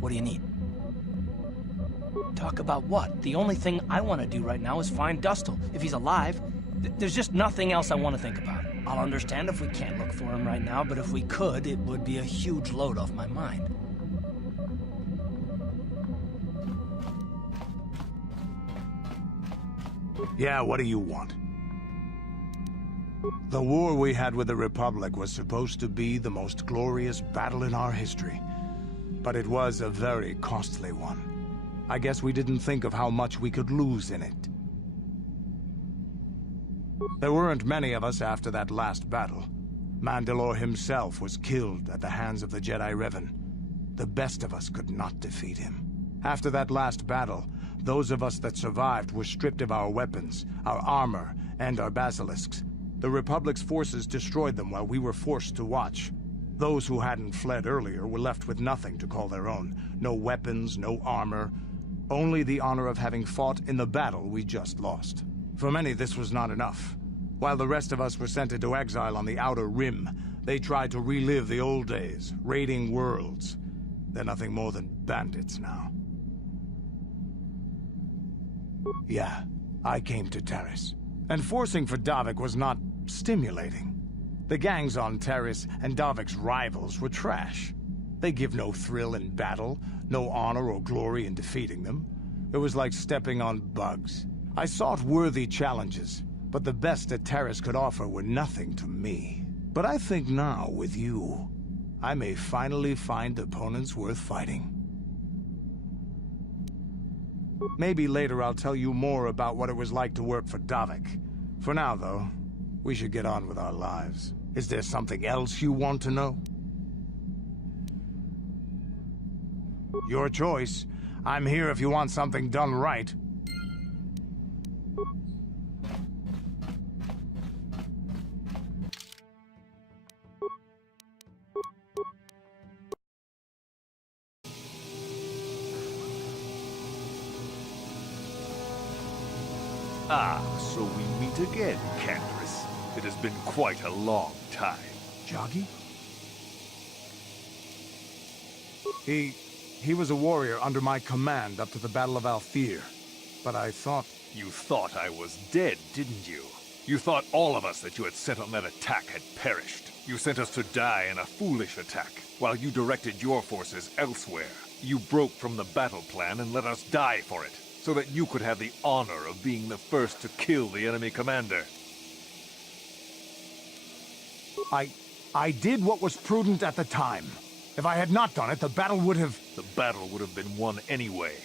What do you need? Talk about what? The only thing I want to do right now is find Dustle. If he's alive, there's just nothing else I want to think about. I'll understand if we can't look for him right now, but if we could, it would be a huge load off my mind. Yeah, what do you want? The war we had with the Republic was supposed to be the most glorious battle in our history. But it was a very costly one. I guess we didn't think of how much we could lose in it. There weren't many of us after that last battle. Mandalore himself was killed at the hands of the Jedi Revan. The best of us could not defeat him. After that last battle, those of us that survived were stripped of our weapons, our armor, and our basilisks. The Republic's forces destroyed them while we were forced to watch. Those who hadn't fled earlier were left with nothing to call their own. No weapons, no armor. Only the honor of having fought in the battle we just lost. For many, this was not enough. While the rest of us were sent into exile on the Outer Rim, they tried to relive the old days, raiding worlds. They're nothing more than bandits now. Yeah, I came to Taris. And forcing for Davik was not stimulating. The gangs on Taris and Davik's rivals were trash. They give no thrill in battle, no honor or glory in defeating them. It was like stepping on bugs. I sought worthy challenges, but the best that Taris could offer were nothing to me. But I think now, with you, I may finally find opponents worth fighting. Maybe later I'll tell you more about what it was like to work for Davik. For now, though, we should get on with our lives. Is there something else you want to know? Your choice. I'm here if you want something done right. Ah, so we meet again, Canderous. It has been quite a long time. Joggy? He was a warrior under my command up to the Battle of Althir. But I thought... You thought I was dead, didn't you? You thought all of us that you had sent on that attack had perished. You sent us to die in a foolish attack, while you directed your forces elsewhere. You broke from the battle plan and let us die for it, so that you could have the honor of being the first to kill the enemy commander. I did what was prudent at the time. If I had not done it, the battle would have... The battle would have been won anyway.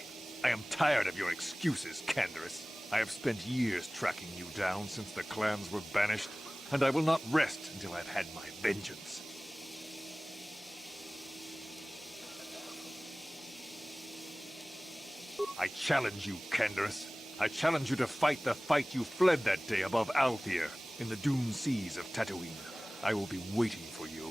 I am tired of your excuses, Canderous. I have spent years tracking you down since the clans were banished, and I will not rest until I've had my vengeance. I challenge you, Canderous. I challenge you to fight the fight you fled that day above Althir, in the dune seas of Tatooine. I will be waiting for you.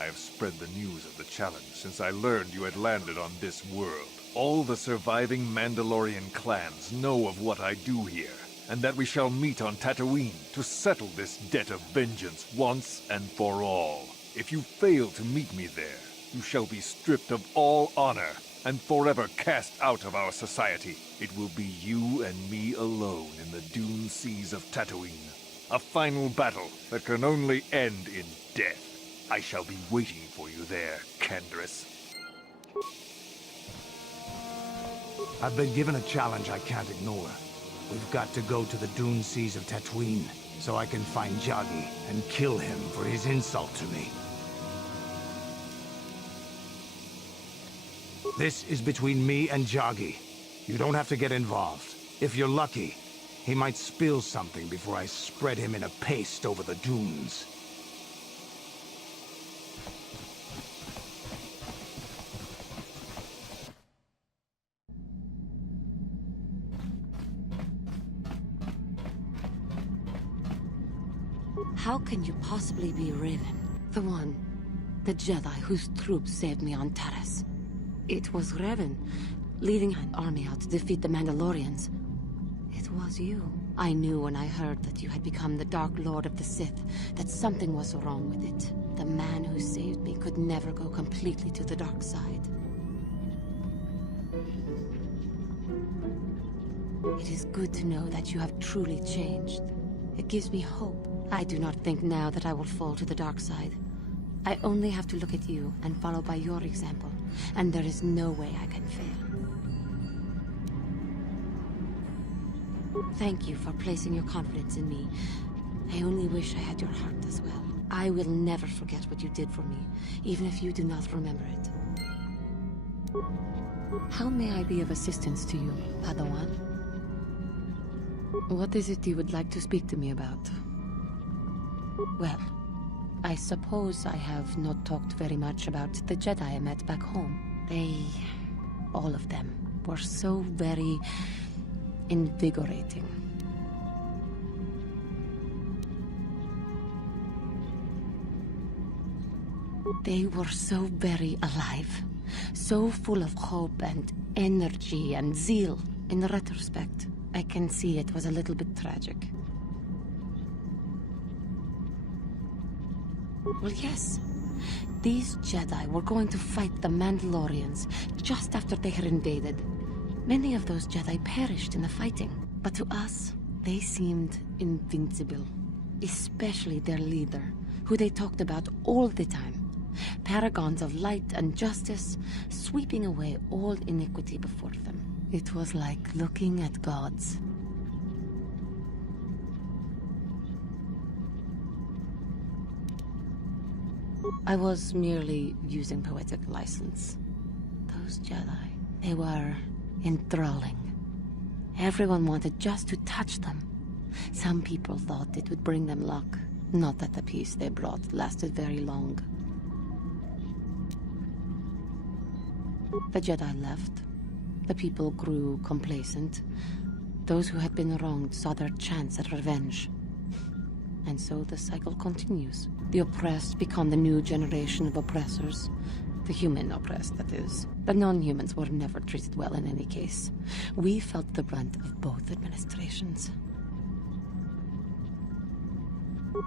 I have spread the news of the challenge since I learned you had landed on this world. All the surviving Mandalorian clans know of what I do here, and that we shall meet on Tatooine to settle this debt of vengeance once and for all. If you fail to meet me there, you shall be stripped of all honor and forever cast out of our society. It will be you and me alone in the dune seas of Tatooine. A final battle that can only end in death. I shall be waiting for you there, Canderous. I've been given a challenge I can't ignore. We've got to go to the dune seas of Tatooine, so I can find Joggy and kill him for his insult to me. This is between me and Joggy. You don't have to get involved. If you're lucky, he might spill something before I spread him in a paste over the dunes. How can you possibly be Raven? The Jedi whose troops saved me on Taris. It was Raven, leading an army out to defeat the Mandalorians. It was you. I knew when I heard that you had become the Dark Lord of the Sith, that something was wrong with it. The man who saved me could never go completely to the dark side. It is good to know that you have truly changed. It gives me hope. I do not think now that I will fall to the dark side. I only have to look at you and follow by your example, and there is no way I can fail. Thank you for placing your confidence in me. I only wish I had your heart as well. I will never forget what you did for me, even if you do not remember it. How may I be of assistance to you, Padawan? What is it you would like to speak to me about? Well, I suppose I have not talked very much about the Jedi I met back home. They, all of them, were so very invigorating. They were so very alive, so full of hope and energy and zeal. In retrospect, I can see it was a little bit tragic. Well, yes. These Jedi were going to fight the Mandalorians just after they had invaded. Many of those Jedi perished in the fighting, but to us, they seemed invincible. Especially their leader, who they talked about all the time. Paragons of light and justice, sweeping away all iniquity before them. It was like looking at gods. I was merely using poetic license. Those Jedi, they were enthralling. Everyone wanted just to touch them. Some people thought it would bring them luck. Not that the peace they brought lasted very long. The Jedi left. The people grew complacent. Those who had been wronged saw their chance at revenge. And so the cycle continues. The oppressed become the new generation of oppressors. The human oppressed, that is. The non-humans were never treated well in any case. We felt the brunt of both administrations.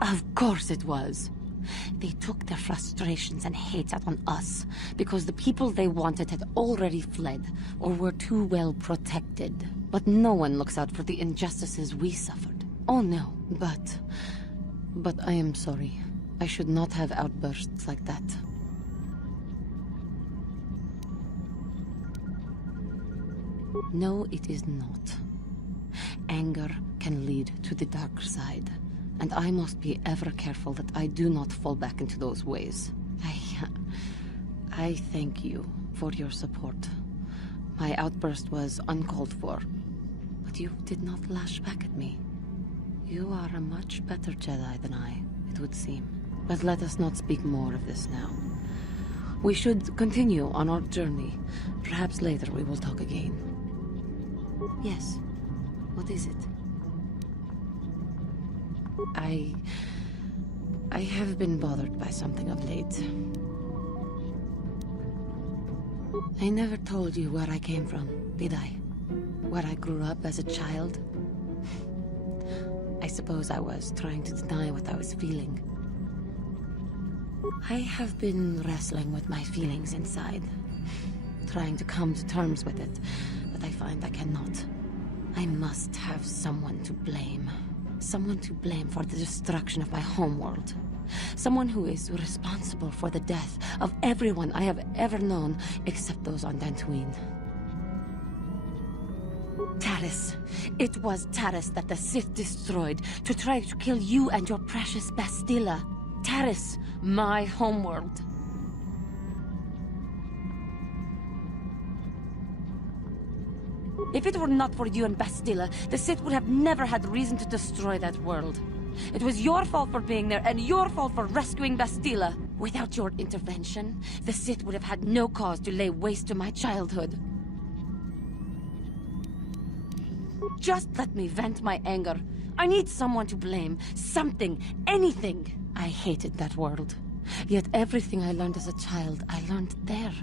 Of course it was. They took their frustrations and hate out on us, because the people they wanted had already fled, or were too well protected. But no one looks out for the injustices we suffered. Oh no, but I am sorry. I should not have outbursts like that. No, it is not. Anger can lead to the dark side. And I must be ever careful that I do not fall back into those ways. I thank you for your support. My outburst was uncalled for, but you did not lash back at me. You are a much better Jedi than I, it would seem. But let us not speak more of this now. We should continue on our journey. Perhaps later we will talk again. Yes. What is it? I have been bothered by something of late. I never told you where I came from, did I? Where I grew up as a child? I suppose I was trying to deny what I was feeling. I have been wrestling with my feelings inside, trying to come to terms with it, but I find I cannot. I must have someone to blame. Someone to blame for the destruction of my homeworld. Someone who is responsible for the death of everyone I have ever known, except those on Dantooine. Taris. It was Taris that the Sith destroyed to try to kill you and your precious Bastila. Taris, my homeworld. If it were not for you and Bastila, the Sith would have never had reason to destroy that world. It was your fault for being there, and your fault for rescuing Bastila. Without your intervention, the Sith would have had no cause to lay waste to my childhood. Just let me vent my anger. I need someone to blame. Something. Anything. I hated that world. Yet everything I learned as a child, I learned there.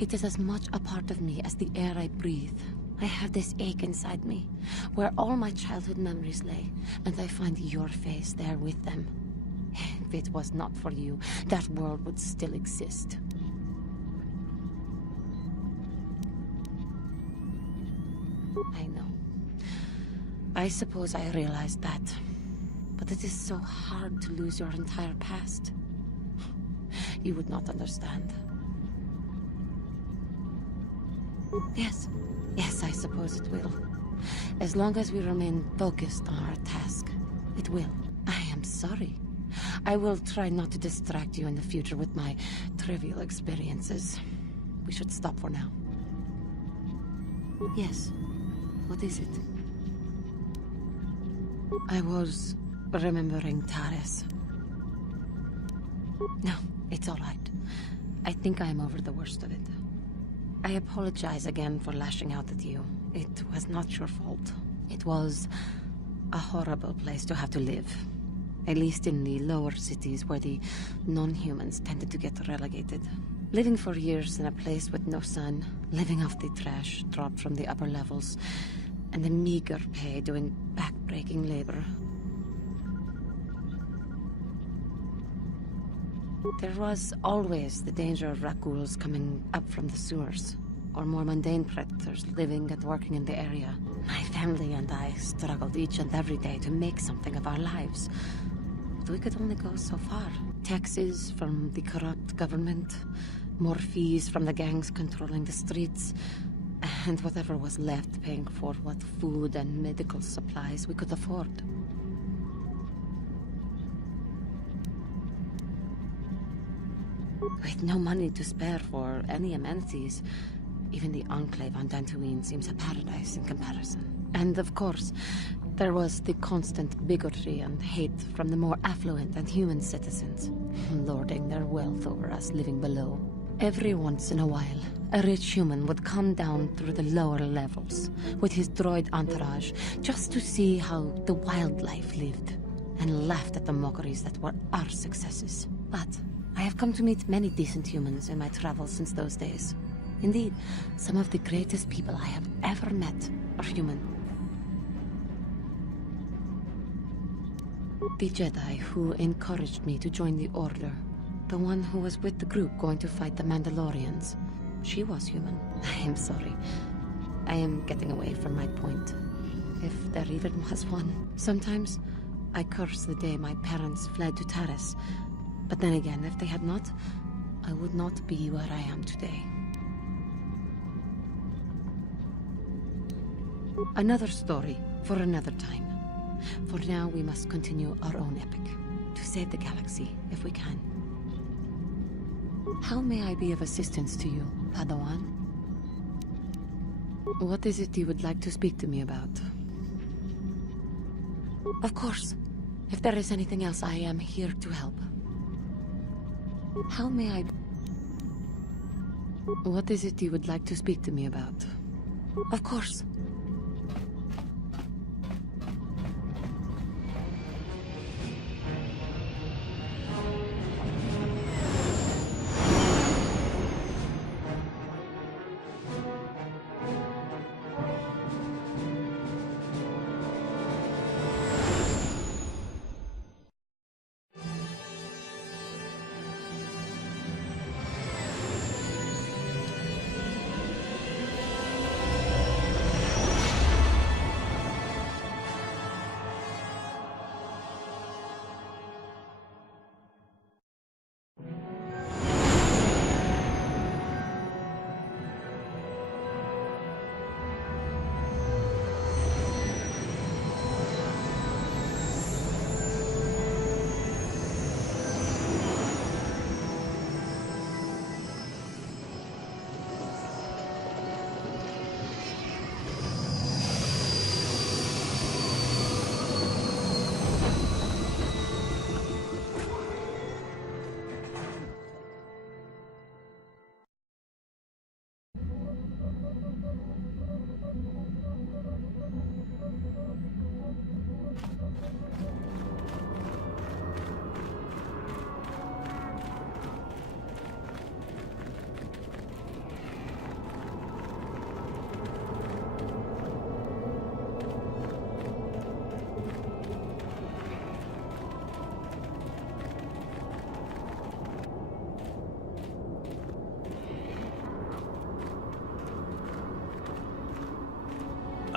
It is as much a part of me as the air I breathe. I have this ache inside me, where all my childhood memories lay, and I find your face there with them. If it was not for you, that world would still exist. I know. I suppose I realized that. But it is so hard to lose your entire past. You would not understand. Yes. Yes, I suppose it will. As long as we remain focused on our task, it will. I am sorry. I will try not to distract you in the future with my trivial experiences. We should stop for now. Yes. What is it? I was remembering Taris. No, it's all right. I think I am over the worst of it. I apologize again for lashing out at you. It was not your fault. It was a horrible place to have to live. At least in the lower cities where the non-humans tended to get relegated. Living for years in a place with no sun, living off the trash dropped from the upper levels, and the meager pay doing back-breaking labor. There was always the danger of Rakuls coming up from the sewers, or more mundane predators living and working in the area. My family and I struggled each and every day to make something of our lives. But we could only go so far. Taxes from the corrupt government, more fees from the gangs controlling the streets, and whatever was left paying for what food and medical supplies we could afford. With no money to spare for any amenities, even the Enclave on Dantooine seems a paradise in comparison. And of course, there was the constant bigotry and hate from the more affluent and human citizens, lording their wealth over us living below. Every once in a while, a rich human would come down through the lower levels with his droid entourage just to see how the wildlife lived, and laughed at the mockeries that were our successes. But I have come to meet many decent humans in my travels since those days. Indeed, some of the greatest people I have ever met are human. The Jedi who encouraged me to join the Order, the one who was with the group going to fight the Mandalorians, she was human. I am sorry. I am getting away from my point, if there even was one. Sometimes I curse the day my parents fled to Taris. But then again, if they had not, I would not be where I am today. Another story for another time. For now, we must continue our own epic, to save the galaxy, if we can. How may I be of assistance to you, Padawan? What is it you would like to speak to me about? Of course. If there is anything else, I am here to help. How may I... What is it you would like to speak to me about? Of course.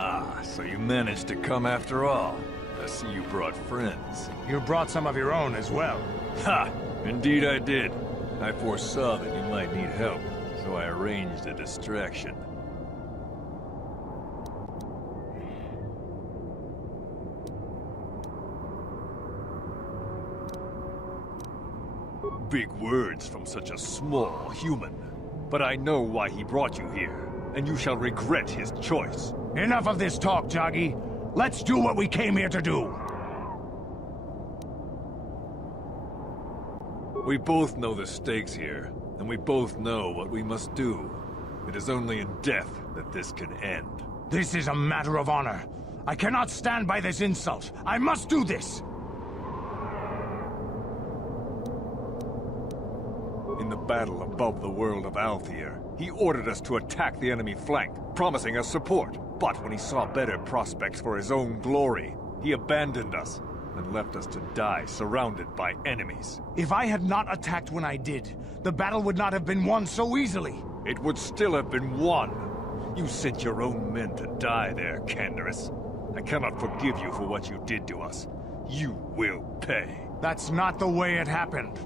Ah, so you managed to come after all. I see you brought friends. You brought some of your own as well. Ha! Indeed I did. I foresaw that you might need help, so I arranged a distraction. Big words from such a small human. But I know why he brought you here, and you shall regret his choice. Enough of this talk, Joggy. Let's do what we came here to do. We both know the stakes here, and we both know what we must do. It is only in death that this can end. This is a matter of honor. I cannot stand by this insult. I must do this. In the battle above the world of Althir, he ordered us to attack the enemy flank, promising us support. But when he saw better prospects for his own glory, he abandoned us and left us to die surrounded by enemies. If I had not attacked when I did, the battle would not have been won so easily. It would still have been won. You sent your own men to die there, Canderous. I cannot forgive you for what you did to us. You will pay. That's not the way it happened.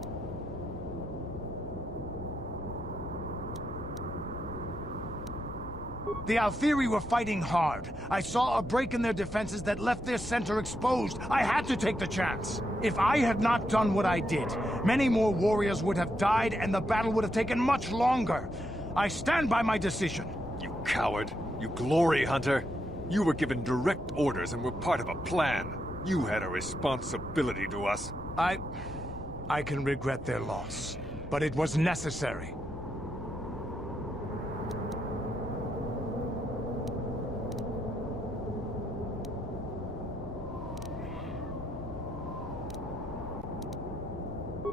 The Althiri were fighting hard. I saw a break in their defenses that left their center exposed. I had to take the chance. If I had not done what I did, many more warriors would have died and the battle would have taken much longer. I stand by my decision. You coward. You glory hunter. You were given direct orders and were part of a plan. You had a responsibility to us. I can regret their loss, but it was necessary.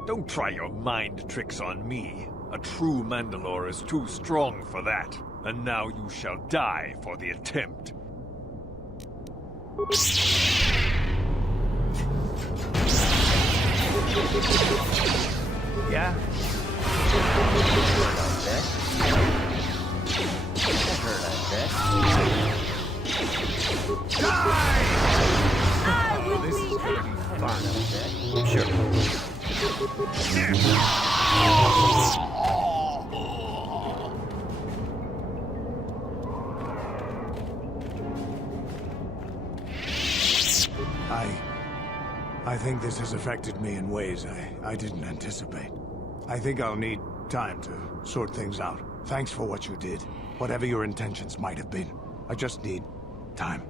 Don't try your mind tricks on me. A true Mandalore is too strong for that. And now you shall die for the attempt. Yeah? I think this has affected me in ways I didn't anticipate. I think I'll need time to sort things out. Thanks for what you did. Whatever your intentions might have been. I just need time.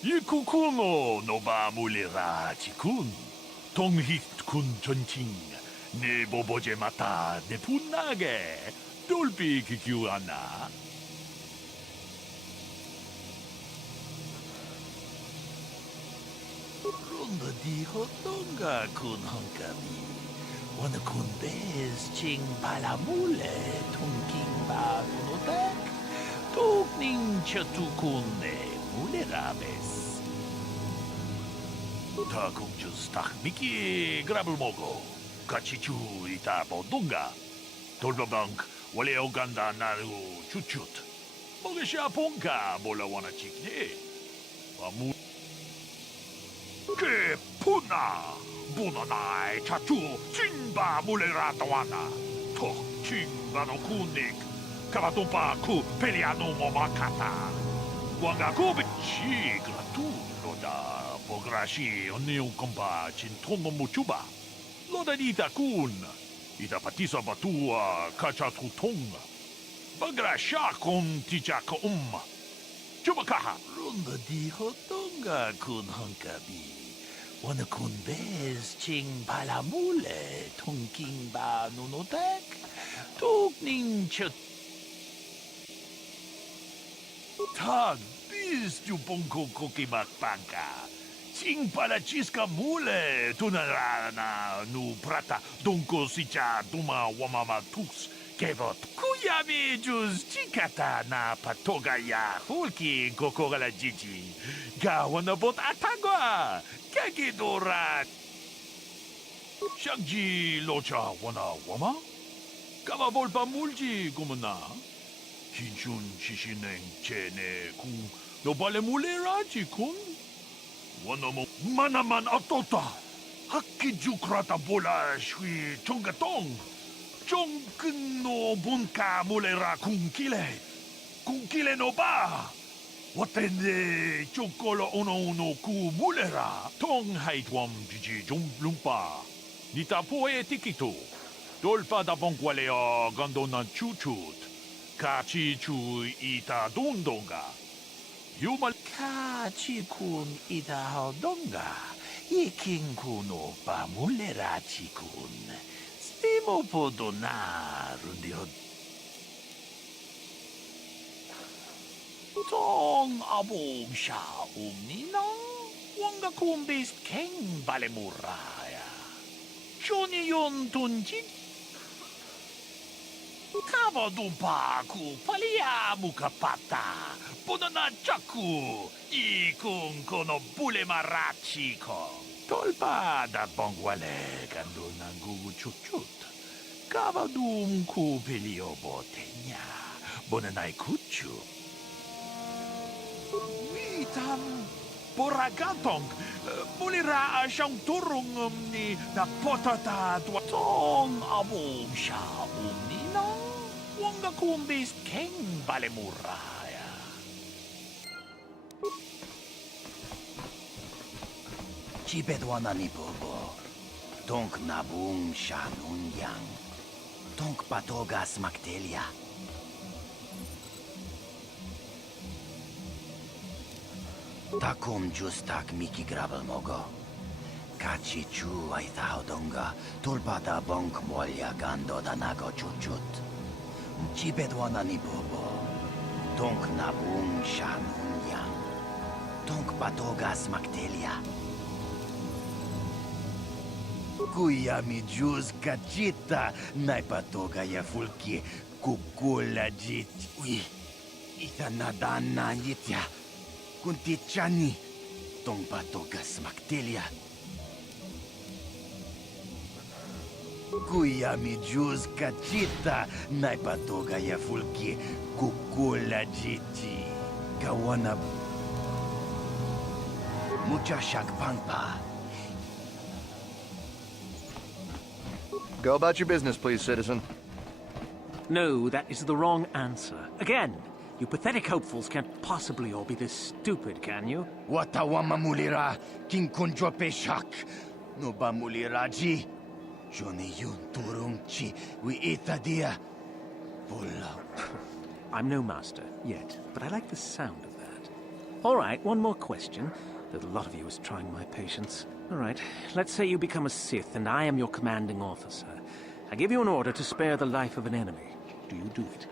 Ikukuno no ba mulera tikun. Tonghit kun chonching. Ne boboje mata ne punage. Dolpi kikiwana. Runda di hotonga kun hankami. Wana kun bez ching palamule. Tongking ba kunotek. Tokning chatukune. Mulerabes. Takunjus takmiki grabulmogo. Kachichu ita bodunga. Tolbabank wale oganda naru chuchut. Bogasha ponka bola wana chikne. Amu ke puna bunanai chachu chinba mulera tawana. To chinba no kunik. Kavatompa ku peliano momakata. Wanga kobe chi gratu loda bograshi oneu kompa chintono muchuba. Loda dita kun. Ida patisa batua kachatu tonga. Bagrasha kon tichaka Chubakaha. Runda di hotonga kun honkabi. Wana kun bez ching palamule tongking ba nunotek. Tuk ning chet. Tag bis tu ponko kokimak panka. Ching pala chiska mule tunarana nu prata donko sicha duma wamama tux. Kevot kuyami juz chikata na patoga ya hulki kokogala jiji. Gawana bot atagwa. Kagidora. Shagji locha wana wama. Kama volpa mulji gumana. Kinchun shishineng chene kung nobale mulera chikun. Wana mo manaman atota. Hakki jukrata bola shui chongatong. Chongkun no bunka mulera kunkile. Kunkile no ba. Watende chokolo ono ku mulera. Tong haitwam jiji lumpa. Nita poe tikito. Dolpa da bonkwaleo gandona chuchut. Kachi chu ita dundonga. Yumal Kachi kun ita hodonga. Ikin kuno pa mulera chikun. Stimo podona rundi Tong abong sha umnina. Wanga kumbis keng balemuraya. Shoni yon tunjit. Kava dumpa ku palia mukapata. Podona chaku. Ikung kono bule marachi kong. Tolpa da bongwale kando nangugu chuchut. Kava dum ku pelio botenya. Bonanai kuchu. Witam boragantong. Mulira siyang turong ni napotata tong abong siya umnina. Wanga kumbis keng balemuraya. Chibedwana ni bobo. Tonk nabung shanunyang. Tonk patogas maktelia. Takum justak miki grabel mogo. Kachi chu ay thaudonga. Tulpada bonk molya gando danago chuchut. Chibedwana ni bobo. Tonk nabung shanunyang. Tonk patogas maktelia. Kuya mi juz kachita, naipatoga ya fulki, kukula jit. Ui, ita nadana yitya, kunti chani, tong patoga smaktelia. Kuya mi juz kachita, naipatoga ya fulki, kukula jiti. Kawana mucha shakpangpa. Go about your business, please, citizen. No, that is the wrong answer. Again, you pathetic hopefuls can't possibly all be this stupid, can you? Watawama mulira, king kunjo peshak. No ba muliraji? Joni yun turung chi, we ita dia. Pulla. I'm no master, yet, but I like the sound of that. All right, one more question. Though a lot of you is trying my patience. All right, let's say you become a Sith and I am your commanding officer. I give you an order to spare the life of an enemy. Do you do it?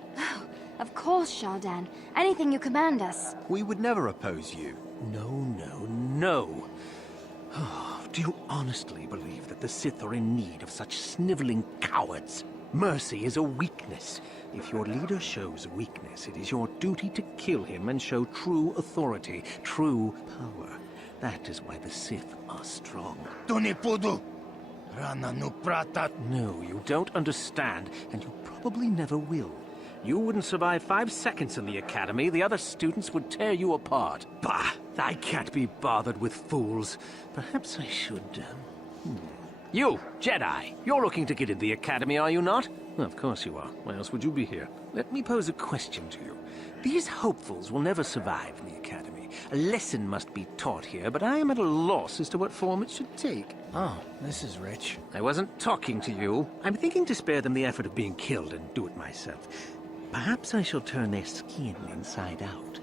Of course, Shardan. Anything you command us. We would never oppose you. No. Oh, do you honestly believe that the Sith are in need of such sniveling cowards? Mercy is a weakness. If your leader shows weakness, it is your duty to kill him and show true authority, true power. That is why the Sith are strong. Tunipudu! Rana no prata. No, you don't understand, and you probably never will. You wouldn't survive 5 seconds in the academy. The other students would tear you apart. Bah! I can't be bothered with fools. Perhaps I should, You, Jedi! You're looking to get in the academy, are you not? Well, of course you are. Why else would you be here? Let me pose a question to you. These hopefuls will never survive in the academy. A lesson must be taught here, but I am at a loss as to what form it should take. Oh, this is rich. I wasn't talking to you. I'm thinking to spare them the effort of being killed and do it myself. Perhaps I shall turn their skin inside out.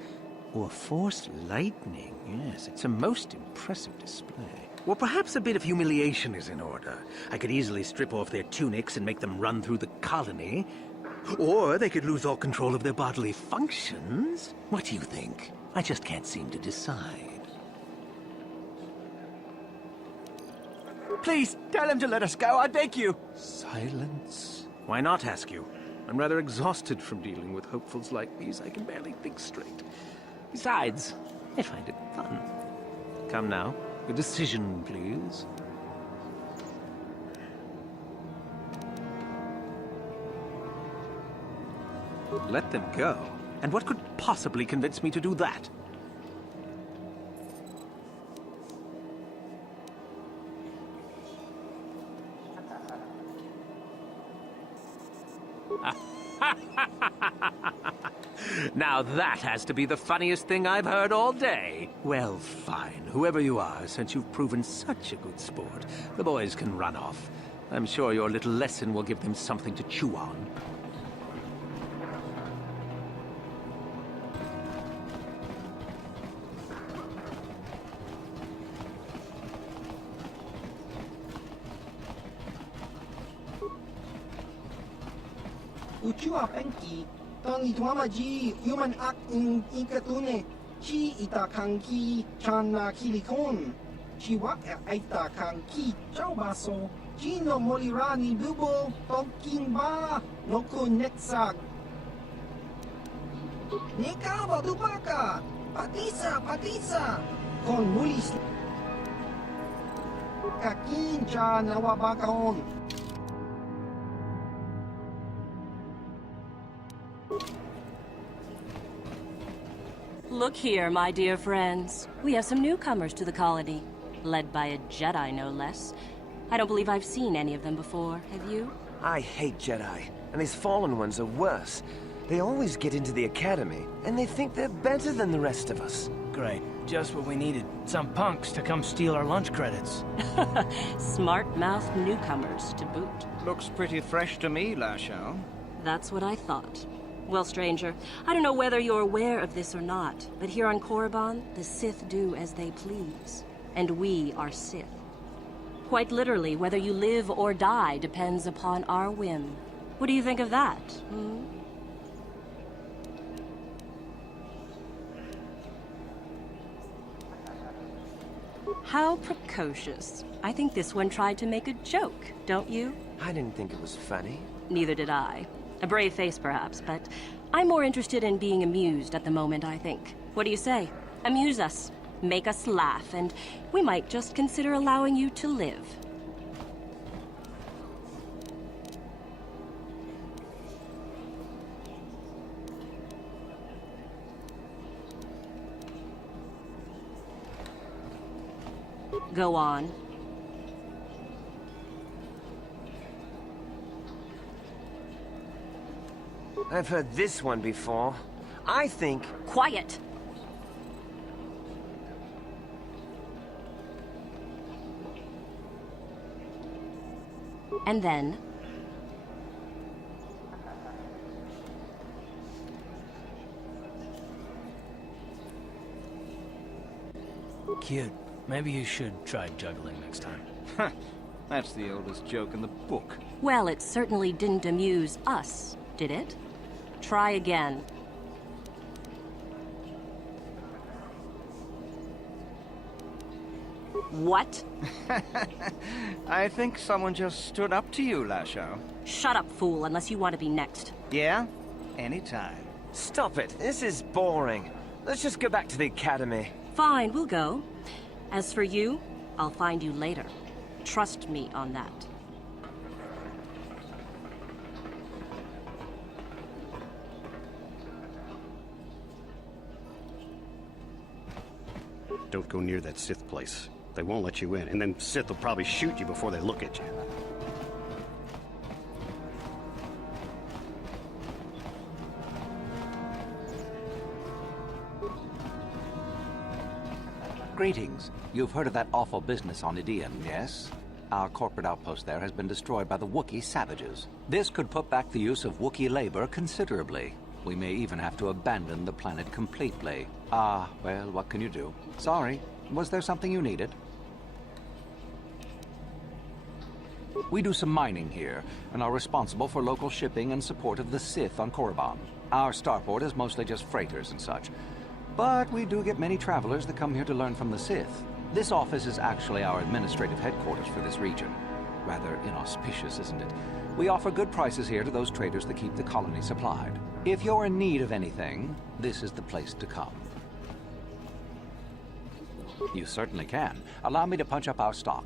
Or force lightning. Yes, it's a most impressive display. Or perhaps a bit of humiliation is in order. I could easily strip off their tunics and make them run through the colony. Or they could lose all control of their bodily functions. What do you think? I just can't seem to decide. Please, tell him to let us go, I beg you. Silence. Why not, ask you? I'm rather exhausted from dealing with hopefuls like these. I can barely think straight. Besides, I find it fun. Come now, a decision, please. Let them go? And what could possibly convince me to do that? Now that has to be the funniest thing I've heard all day. Well, fine. Whoever you are, since you've proven such a good sport, the boys can run off. I'm sure your little lesson will give them something to chew on. Uchua penki, tangi tuamaji, human ak in ikatune, chi ita kanki, chana kilikon, chi wak aita kanki, chau baso, chino molirani bubo, tonking ba, noku netsag. Nikaba dupaka, patisa, kon mulis. Kakin cha nawabakaon. Look here, my dear friends. We have some newcomers to the colony, led by a Jedi, no less. I don't believe I've seen any of them before, have you? I hate Jedi, and these fallen ones are worse. They always get into the academy, and they think they're better than the rest of us. Great. Just what we needed. Some punks to come steal our lunch credits. Smart-mouthed newcomers, to boot. Looks pretty fresh to me, Lashao. That's what I thought. Well, stranger, I don't know whether you're aware of this or not, but here on Korriban, the Sith do as they please. And we are Sith. Quite literally, whether you live or die depends upon our whim. What do you think of that, hmm? How precocious. I think this one tried to make a joke, don't you? I didn't think it was funny. Neither did I. A brave face, perhaps, but I'm more interested in being amused at the moment, I think. What do you say? Amuse us, make us laugh, and we might just consider allowing you to live. Go on. I've heard this one before. I think... Quiet! And then... Cute. Maybe you should try juggling next time. That's the oldest joke in the book. Well, it certainly didn't amuse us, did it? Try again. What? I think someone just stood up to you, Lashao. Shut up, fool, unless you want to be next. Yeah? Anytime. Stop it. This is boring. Let's just go back to the academy. Fine, we'll go. As for you, I'll find you later. Trust me on that. don't go near that Sith place. They won't let you in, and then Sith will probably shoot you before they look at you. Greetings. You've heard of that awful business on Idian, yes? Our corporate outpost there has been destroyed by the Wookiee savages. This could put back the use of Wookiee labor considerably. We may even have to abandon the planet completely. Ah, well, what can you do? Sorry. Was there something you needed? We do some mining here, and are responsible for local shipping and support of the Sith on Korriban. Our starport is mostly just freighters and such. But we do get many travelers that come here to learn from the Sith. This office is actually our administrative headquarters for this region. Rather inauspicious, isn't it? We offer good prices here to those traders that keep the colony supplied. If you're in need of anything, this is the place to come. You certainly can. Allow me to punch up our stock.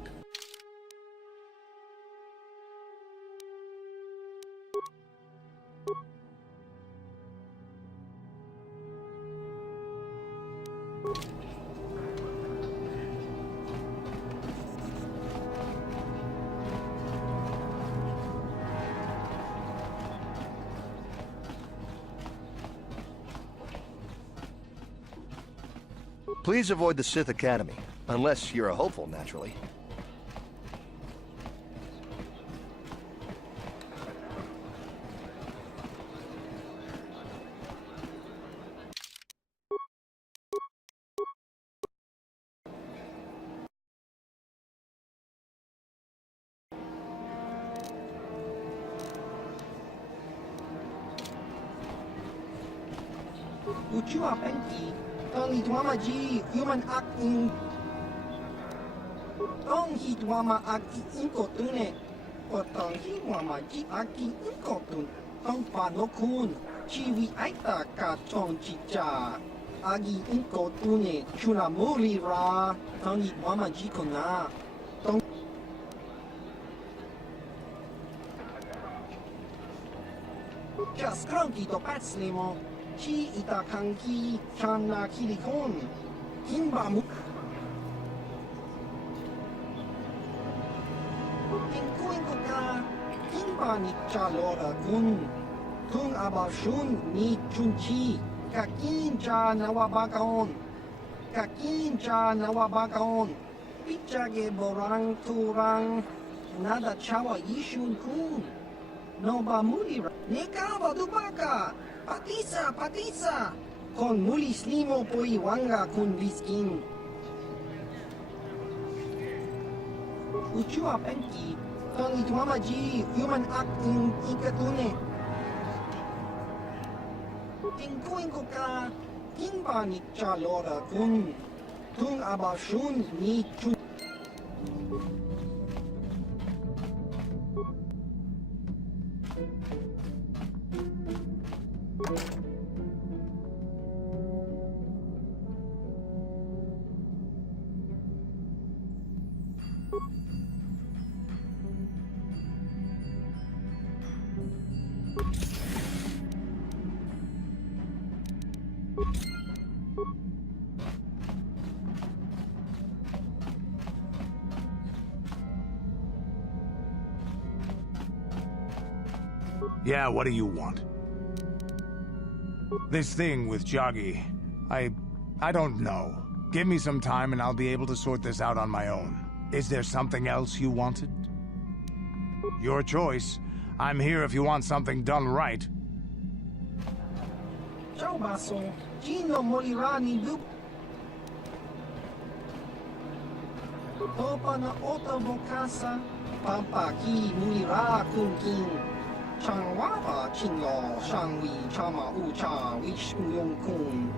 Please avoid the Sith Academy, unless you're a hopeful, naturally. Uchua Penki, Tong Hitwamaji, human act in Tong Hitwama Aki Inkotune, or Tong Hitwamaji Aki Inkotun, Tong Panokun, Chiwi Aita Ka Tong Chicha, Agi Inkotune, Chunamuri Ra, Tong Hitwamaji Kona, Tong Just Cronky to Patslimo. Chi itakanki chana kilikon. Kimba mu. Kinkuin ka. Kimba ni chalora kun. Tung abashun ni chunchi. Kakin cha nawabakaon. Kakin cha nawabakaon. Pichage borang turang. Nada chawa yishun kun. Noba mulira. Nekaba dubaka. Patisa, patisa! Con mulis limo po iwanga kun biskin. Uchua penki, tong itwamaji human act in ikatune. Tingkuin ko ka, kimba ni chalora kun. Tung abashun ni chun. Yeah, what do you want? This thing with Joggy, I don't know. Give me some time and I'll be able to sort this out on my own. Is there something else you wanted? Your choice. I'm here if you want something done right. Ciao baso, Gino Molirani du. Topa na ota bokasa, pampa ki mulira kunkin. Changwaba chinlo shangwi chama ucha wish myong kun.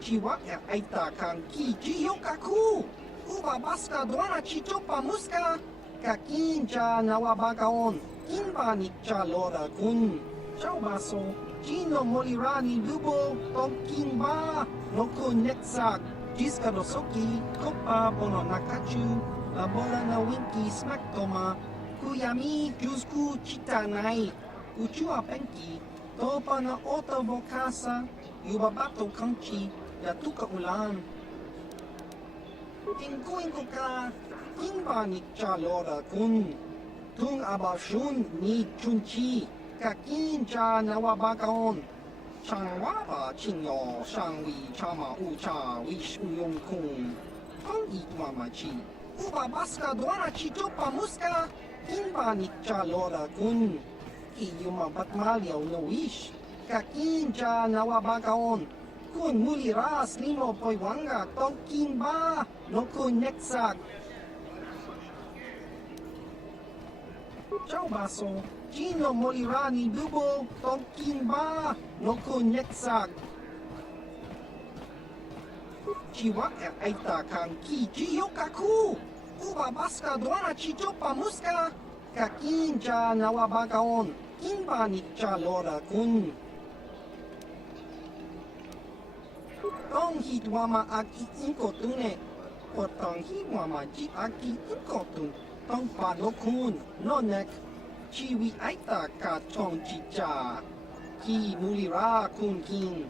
Chiwaka aita kan ki jiyokaku. Uba baska dwana chichopa muska. Kakincha nawabakaon. Kimba ni chalora kun. Ciao baso. Gino Molirani dubo. Tokimba. Noko netsak. Jiskadosoki. Kopa bono nakachu. Labola na winki smaktoma. Kuyami jusku chitanai. Uchua penki, topa na oto vokasa, yubabato kanchi, yatuka ulan. Tingkuin ko ka, kimba ni chalora kun. Tung abashun ni chunchi, kakin cha nawabakaon. Changwaba chinyo, shangwi chama ucha, wish uyong kung. Ang itwamachi, ubabaska dwana chichopa muska, kimba ni chalora kun. Iyumabat malyaw no wish, kakin cha nawabakaon. Kun muliras limo poiwanga, tong kimba, no kun neksag. Ciao baso, Chino molirani bubo, tong kimba, no kun neksag. Chiwa aita kang ki chiyokaku, ubabaska dwana chichopa muska, kakin cha nawabakaon, kimba ni chalora kun. Tong hitwama aki inkotune, o tong hitwama ji aki inkotun, tong panokun, nonek, chiwi aita ka tong chicha, ki mulira kun kin,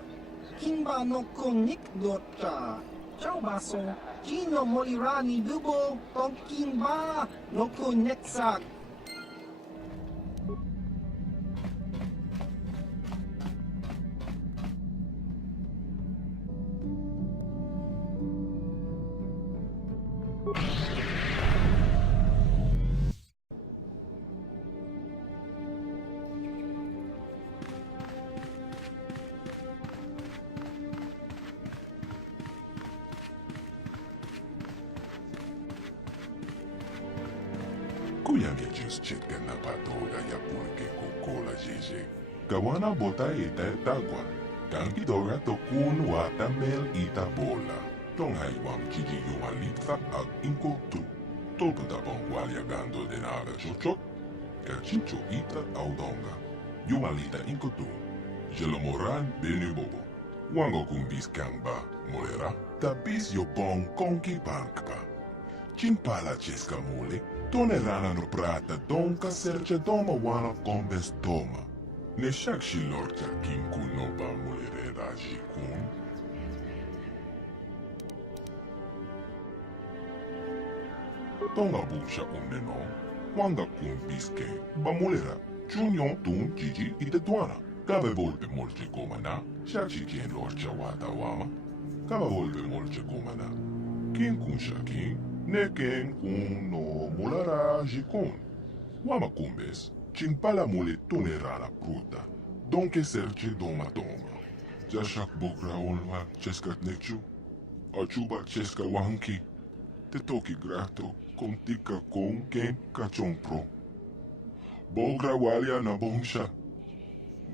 kimba no kun nik docha, ciao baso, chino molirani bubo, tong kimba, no kun neksak. Kuya mi just chitka na patoga ya porque kokola jeje. Kawana bota ita etagua. Kanki dora to kun wata mel ita bola. Tong haiwam chiji yumalita ag inkotu. Tolpa tapong walya gando de naga chochot. Kachicho ita audonga. Yumalita inkotu. Jelomoran benu bobo. Wango kumbis kangba molera. Tabis yo bong konki pankpa. Chimpala cheska mule. Tone rana no prata donka serce doma wana kombes doma. Ne shak shilorcha kinku no ba mulere raji kun. Tonga busha umneno, wanga kun biske, ba mulera, chunyon tun jiji ite duana. Kabe volpe molche komana, shachi kien lorcha wata wama. Kaba volpe molche komana. Kin kun shakin, neken kun no mulara jikun. Wama kumbes, chimpala mule tonerana pruta, donke serche doma doma. Jashak bogra onwa cheskat nechu, achuba cheska wanki, te toki grato, kontika kon ken kachon pro. Bogra walia na bongsha,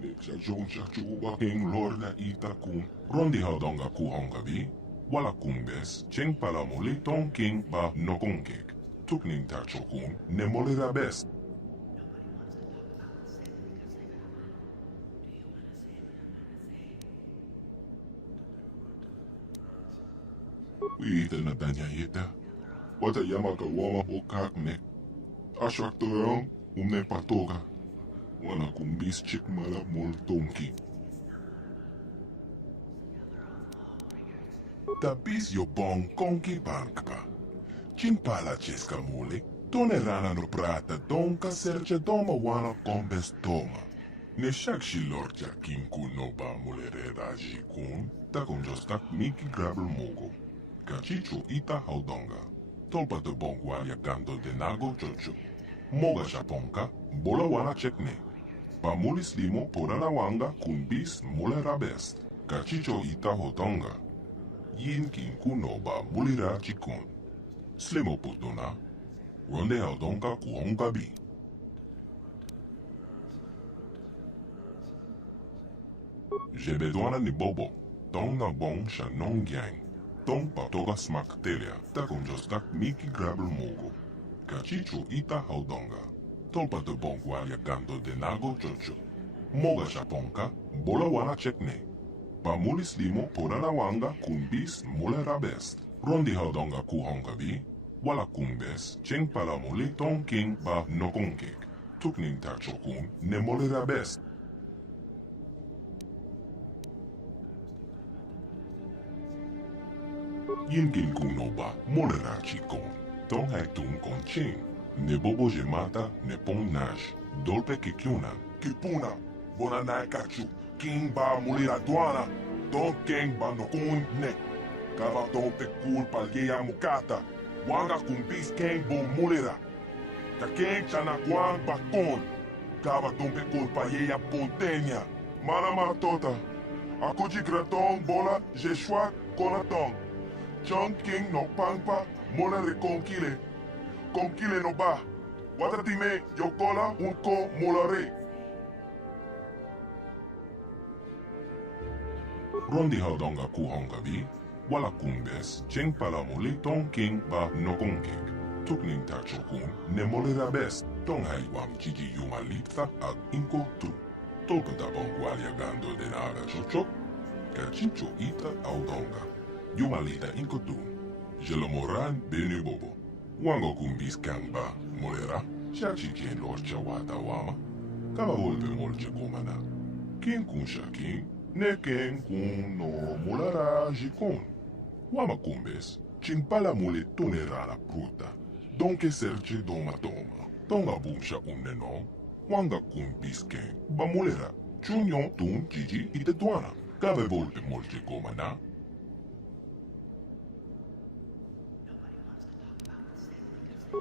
neksa jonsha chuba ken lorda ita kun, rondi haudonga ku honga bi, wala kumbes, cheng pala mole ton king ba nokonkek. Tukning tachokun ne molera best. Ita na danya yeta. Wata yamaka wama o kakne. Ashak toyong umne patoga. Wana kumbis chik mala mol tonki. Tabis yo bong konki bankpa. Chimpala cheska mule, tone rana no prata donka serce doma wana kombes doma. Ne shak shilorcha kinku no ba mulere raji kun, takon jostak miki grabel mogo. Kachicho ita haudonga, tolpa de bongwa ya gando de nago chocho. Moga shaponka, bola wana chekne. Pa mulis limo porana wanga kun bis mulera best. Kachicho ita haudonga. Yin kinku no ba mulira chikun. Slimo putuna, ronde haudonga kuhonga bi. Jebedwana ni bobo, tong na bong sha nong gang. Tong patoga smak telia, takon jostak miki grabel mogo. Kachicho ita haudonga. Tolpa de bongwa ya gando de nago chocho. Moga shaponka, bola wana chekne. Pa mulis limo porana wanga kumbis mulera best. Rondi haudonga kuhonga bi, wala kumbes, cheng pala mole ton king ba nokonkek. Tukning tachokun ne molera best. Yinkin kuno ba molera chikon. Tong hai tung kon ching. Ne bobo je mata ne pong nash. Dolpe kikyuna. Kipuna. Bona nai kachu. King ba molera duana. Don king ba no kun nek. Kava don pe kul palgeya mukata. Wanga kumbis king bo molera. Ka king chana guan bakon. Kava don pe kul palgeya pontenya. Malama tota. Akuji graton bola jeshua konatong. John King no pampa mola reconkile. Konkile no ba. Watatime yokola unko molare. Rondi haudonga kuhonga bi. Wala kumbes. Cheng pala moli ton king ba no konkik. Tukning tachokun ne molera best. Tong haiwam chiji yuma litfa ag inko tu. Tolkata bongualia gando de naga chochok. Kachicho ita audonga. Yumalita inkotu, Jelomoran benu bobo. Wango kumbis kangba, molera, shachi kien lorcha wata wama. Kama volpe molche gomana. Kien kun shakin, ne ken kun no molara jikon. Wama kumbes, chimpala mole tonerana pruta. Donke serche doma toma. Tonga bumsha unneno, wanga kumbis ken, ba molera. Chunyon tun jiji ite tuana. Kama volpe molche gomana.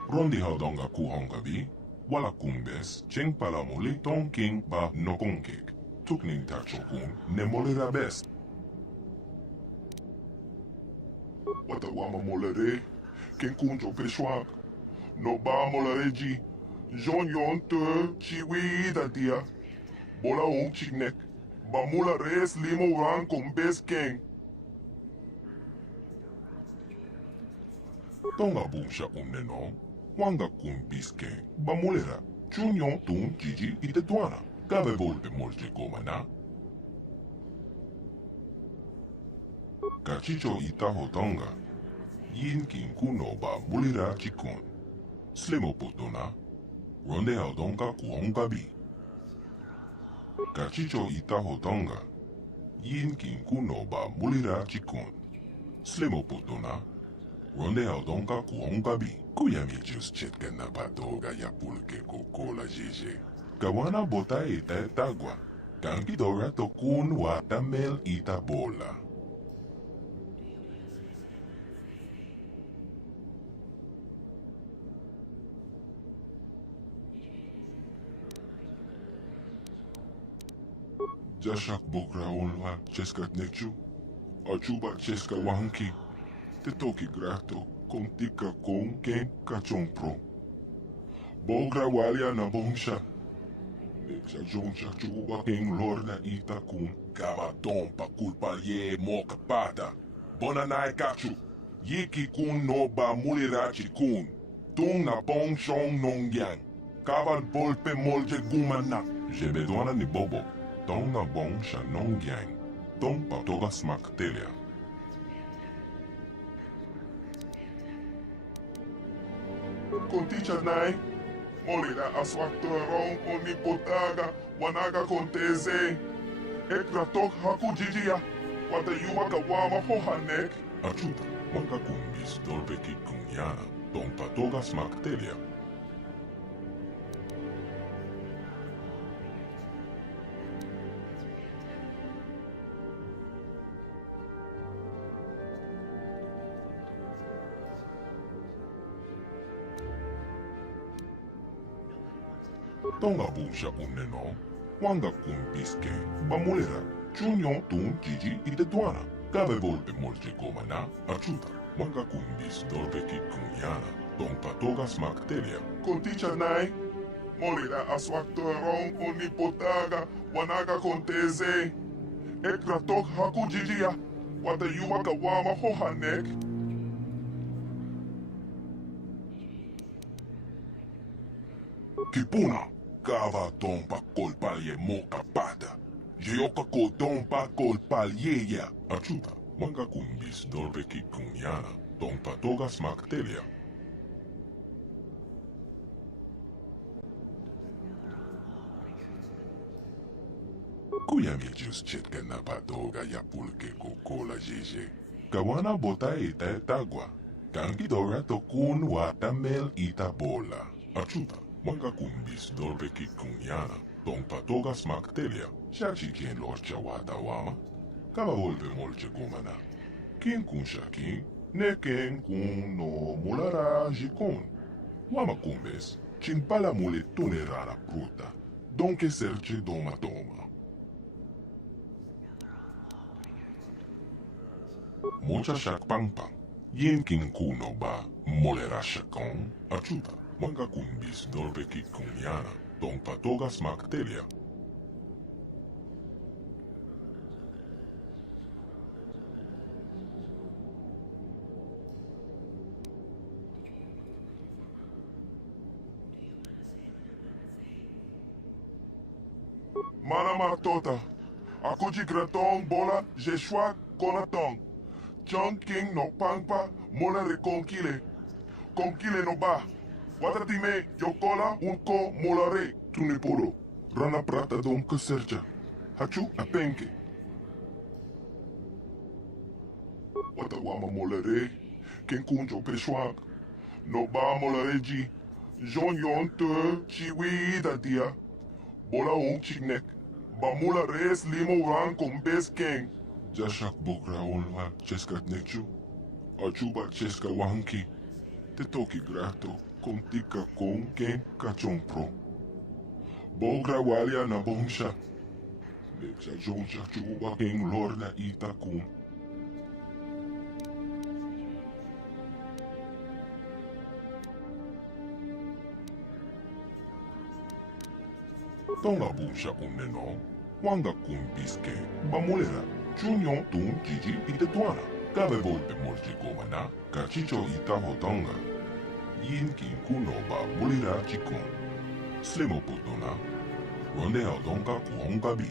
Rondi haudonga kuhonga bi, wala kumbes, cheng pala moli ton king ba nokonkik. Tukning tachokun ne molera best. Wata wama molere, ken kunjo peshwak. No ba molereji, jon yon te chiwi datia. Bola ong chiknek, ba moleres limo wan kumbes king. Tonga bumsha unneno. Wanga kumbiske, ba molera, chunyon tun jiji ite tuana. Kave volpe molche gomana. Kachicho ita hotonga. Yin kin kuno ba molera chikon. Slemo potona. Ronde haudonga kuhonga bi. Kachicho ita hotonga. Yin kin kuno ba molera chikon. Slemo potona. Ronde haudonga kuhonga bi. Kuyami jus chetka na patoga ya pulke kokola jeje. Kawana bota ita etagua. Kanki dora tokun watamel ita bola. Jashak bogra olwa cheskat nechu. Achuba cheska wanki. Te toki grato. Kung tika kong ken kachong pro. Bogra walia na bongsha. Neksa jonsha chuba king lorda ita kung kabaton pa kulpa ye mo kapata. Bonanai kachu. Yiki kun no ba mulirachi kun. Tung na bong shong nong yang. Kaban bolpe molje gumana. Jebedwana ni bobo. Tong na bong sha nong yang. Tong pa toga smak telia. Conticha nai, molira aswaktorong onipotaga, wanaga konteze. Ekratok haku jijia, wata yuwaka wama hohanek. Achuta, wanga kumbis dolpe kikunyana, don patoga smaktelia. Tonga busha unneno, wanga kumbiske, ba molera, chunyon tun jiji ite tuana. Kave volpe molche gomana, achuta, wanga kumbis dolpe kikunyana, don patoga smaktelia. Conticha nai, molera aswaktorong onipotaga, wanaga konteze. Ekratok haku jijia, wata yuwaka wama hohanek. Kipuna. Kava tompa kolpalye moka pata. Jeoka ko tompa kolpalye ya. Achuta, wanga kumbis dolpe kikunyana, tompa toga smaktelia. Kuyami just chitka na patoga ya pulke kokola jeje. Kawana bota ita etagwa. Kanki dora tokun watamel ita bola. Achuta, manga kumbis dolpe kikunyana. Don patoga smaktelia. Shachi kien lorcha wata wama. Kaba volpe molche gomana. Kien kun shakin. Ne ken kun no mulara jikon. Wama kumbes. Chimpala mule tunerana pruta. Donke serche doma toma. Mocha shak pang pang. Yen kin kuno ba molera shakon. Achuta. Manga kumbis dolpe kikunyana. Don patoga smaktelia. Mana matota. Akuji gratong bola jeshwa konatong. Chong king no pangpa mola reconkile. Konkile no ba. Watatime yokola unko molare. Tunipuro. Rana prata dom kasercha. Hachu apenke. Watawama molare. Ken kunjo peshwak. No ba molare ji. Jon yon te chiwi da dia. Bola un chignek. Bamula res limo ran con bes king. Jashak bokra onwa cheskat nekchu. Achuba cheska wanki. Te toki grato. Kontika kon ken kachon pro. Bogra walia na bongsha. Neksa jonja chuba ken lorna ita kun. Tonga busha uneno, wanga kumbiske, bamulera, chunyon tun jiji ite tuana. Kabe volpe molche gomana, kachicho ita hotonga. Yin kin kuno ba mulira chikon. Slimo putona, ronde hodonga kuhonga bi.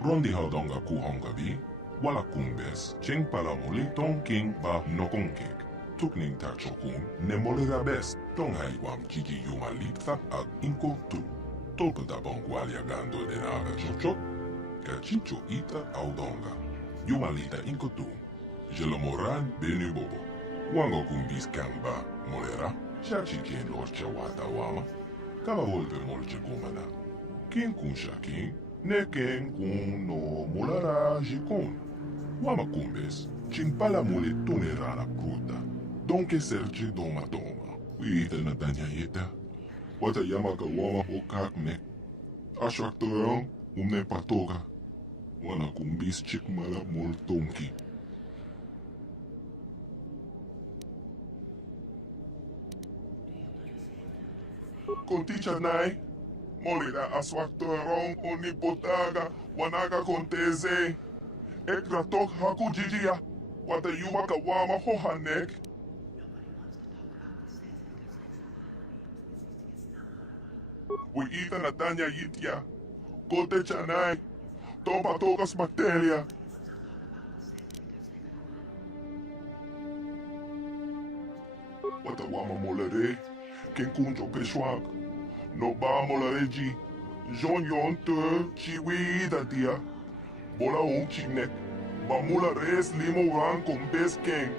Rondi hodonga kuhonga bi. Wala kumbes, cheng palamuli tong king ba nokonkek. Tukning ta chokun, ne molera best. Tong haiwam jiji yumalit fa ag inko tu. Tolko da bongwalia gando de naga chochok. Kachicho ita audonga. Yumalita inko tu. Jelomoran benu bobo. Wango kumbis kamba, molera. Shachi kien lorcha wata wama. Kama volpe molche gomana. Kien kun shakin, ne ken kun no mulara jikon. Wama kumbes, chimpala mule tunerana pruta. Donke serche doma doma. Uita na tanya yeta. Wata yamaka wama okak nek. Ashwak toyong, umne patoga. Wana kumbis chikmala mul tonki. Konticha nai. Molira aswak toyong onipotaga. Wanaga konteze. Ekra tok haku jijia. Wata yumaka wama hohanek. We ita na tanya yitya. Kote chanai. Topa togas bacteria. Wata wama molere. Ken kunjo peshwak. No ba molere ji. Jon yon te chiwi da dia. Bola un chignek. Bamula res limo ran con bes ken.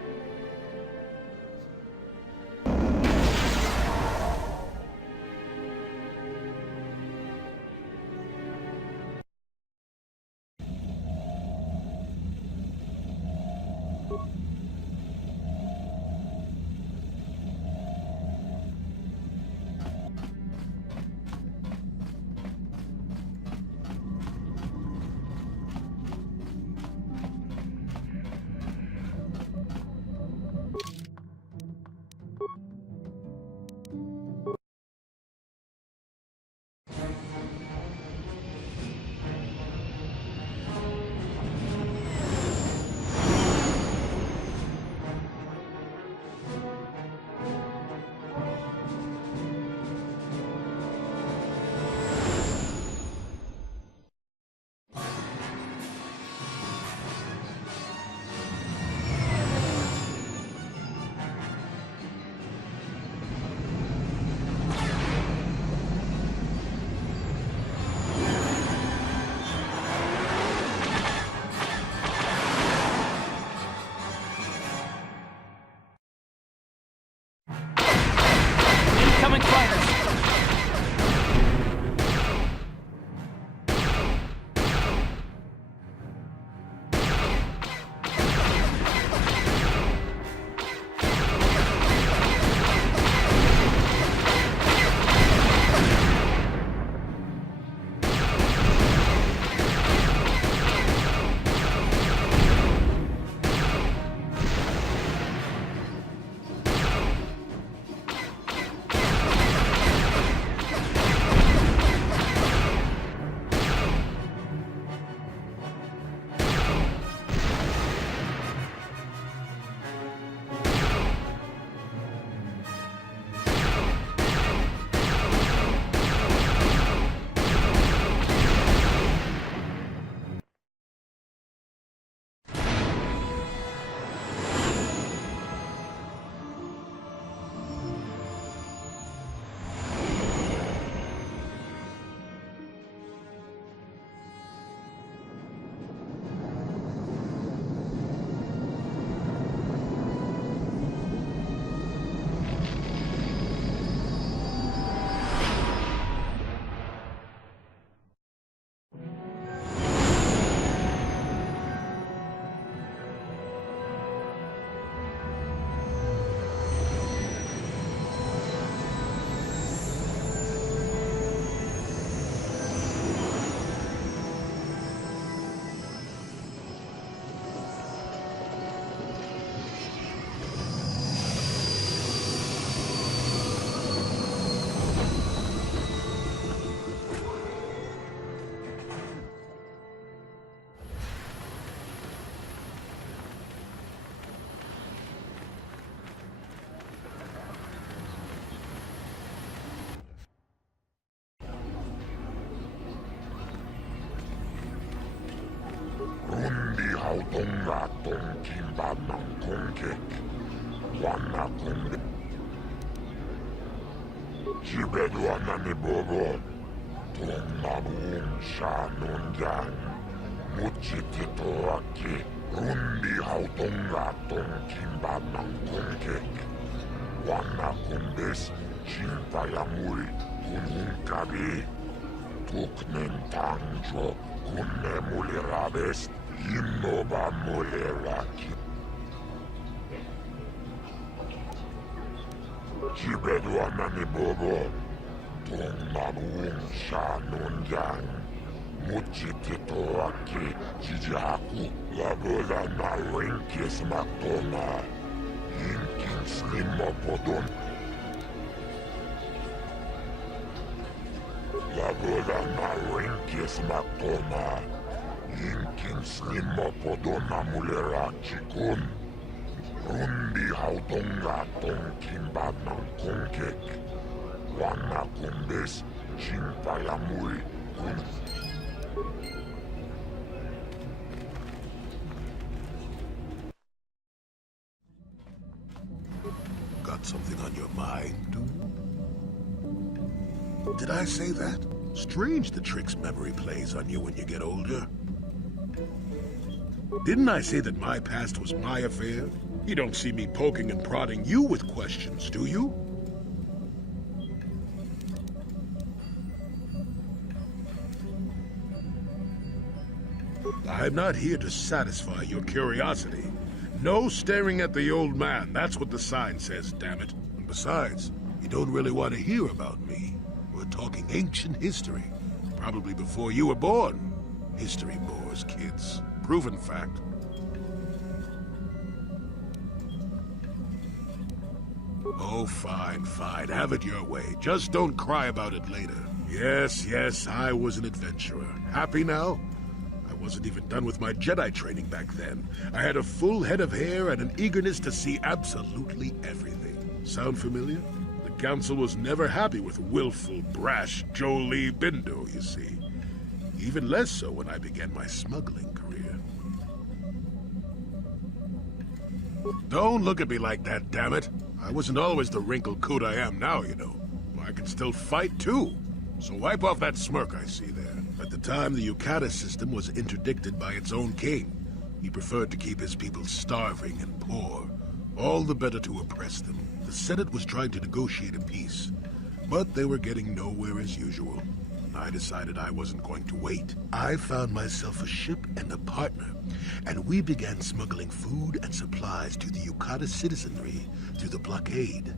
hautonga tong kimba ng kongkek. Wana kong Jibedwana ni Bobo. Tong nanung sha nunjang. Muchitito aki. Rundi hautonga tong kimba ng kongkek. Wana kumbes. Chimpayamuri. Kunungkabi. Tuknen tangjo. Kunne mulirabes. Yinoba muliraki. Jibedwana ni Bobo. Tong nanung sha nunjang. Muchitito aki. Jijaku. Labola na rinkis matona. Yinkin slimo podon. Labola na rinkis matona. Yinkin slimo podona mulera chikun. Rundi hautonga tong kimba ng kongkek. Wana kumbes, chimpayamuri kun. Got something on your mind, dude? Did I say that? Strange the tricks memory plays on you when you get older. Didn't I say that my past was my affair? You don't see me poking and prodding you with questions, do you? I'm not here to satisfy your curiosity. No staring at the old man. That's what the sign says, damn it. And besides, you don't really want to hear about me. We're talking ancient history. Probably before you were born. History bores kids. Proven fact. Oh, fine, fine. Have it your way. Just don't cry about it later. Yes, I was an adventurer. Happy now? I wasn't even done with my Jedi training back then. I had a full head of hair and an eagerness to see absolutely everything. Sound familiar? The Council was never happy with willful, brash Jolie Bindo, you see. Even less so when I began my smuggling career. Don't look at me like that, damn it. I wasn't always the wrinkled coot I am now, you know. I can still fight, too. So wipe off that smirk I see there. At the time, the Yukata system was interdicted by its own king. He preferred to keep his people starving and poor, all the better to oppress them. The Senate was trying to negotiate a peace, but they were getting nowhere as usual. I decided I wasn't going to wait. I found myself a ship and a partner, and we began smuggling food and supplies to the Yukata citizenry through the blockade.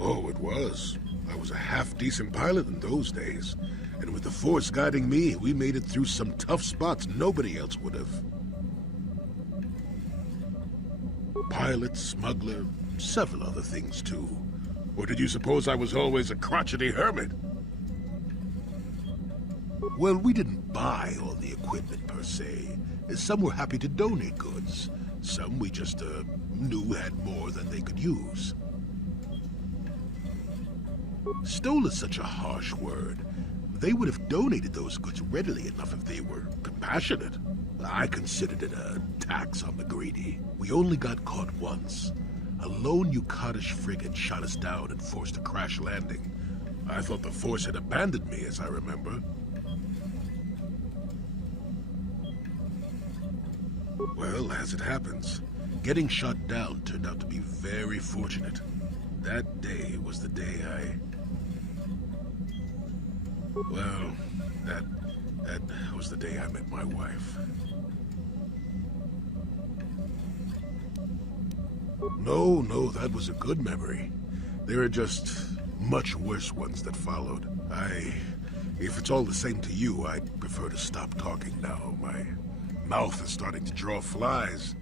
Oh, it was. I was a half-decent pilot in those days, and with the Force guiding me, we made it through some tough spots nobody else would have. Pilot, smuggler, several other things, too. Or did you suppose I was always a crotchety hermit? Well, we didn't buy all the equipment, per se. Some were happy to donate goods. Some we just, knew had more than they could use. Stole is such a harsh word. They would have donated those goods readily enough if they were compassionate. I considered it a tax on the greedy. We only got caught once. A lone Yukatish frigate shot us down and forced a crash landing. I thought the Force had abandoned me, as I remember. Well, as it happens, getting shot down turned out to be very fortunate. That day was the day Well, that was the day I met my wife. No, that was a good memory. There are just much worse ones that followed. If it's all the same to you, I'd prefer to stop talking now. My mouth is starting to draw flies.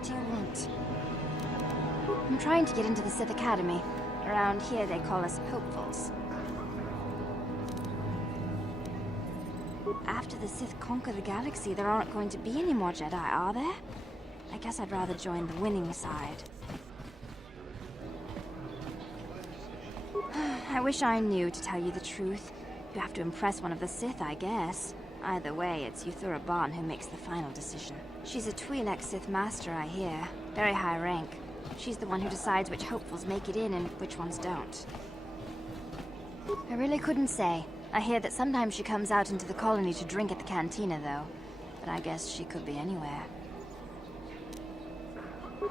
What do you want? I'm trying to get into the Sith Academy. Around here, they call us hopefuls. After the Sith conquer the galaxy, there aren't going to be any more Jedi, are there? I guess I'd rather join the winning side. I wish I knew, to tell you the truth. You have to impress one of the Sith, I guess. Either way, it's Yuthura Bon who makes the final decision. She's a Twi'lek Sith Master, I hear. Very high rank. She's the one who decides which hopefuls make it in and which ones don't. I really couldn't say. I hear that sometimes she comes out into the colony to drink at the cantina, though. But I guess she could be anywhere.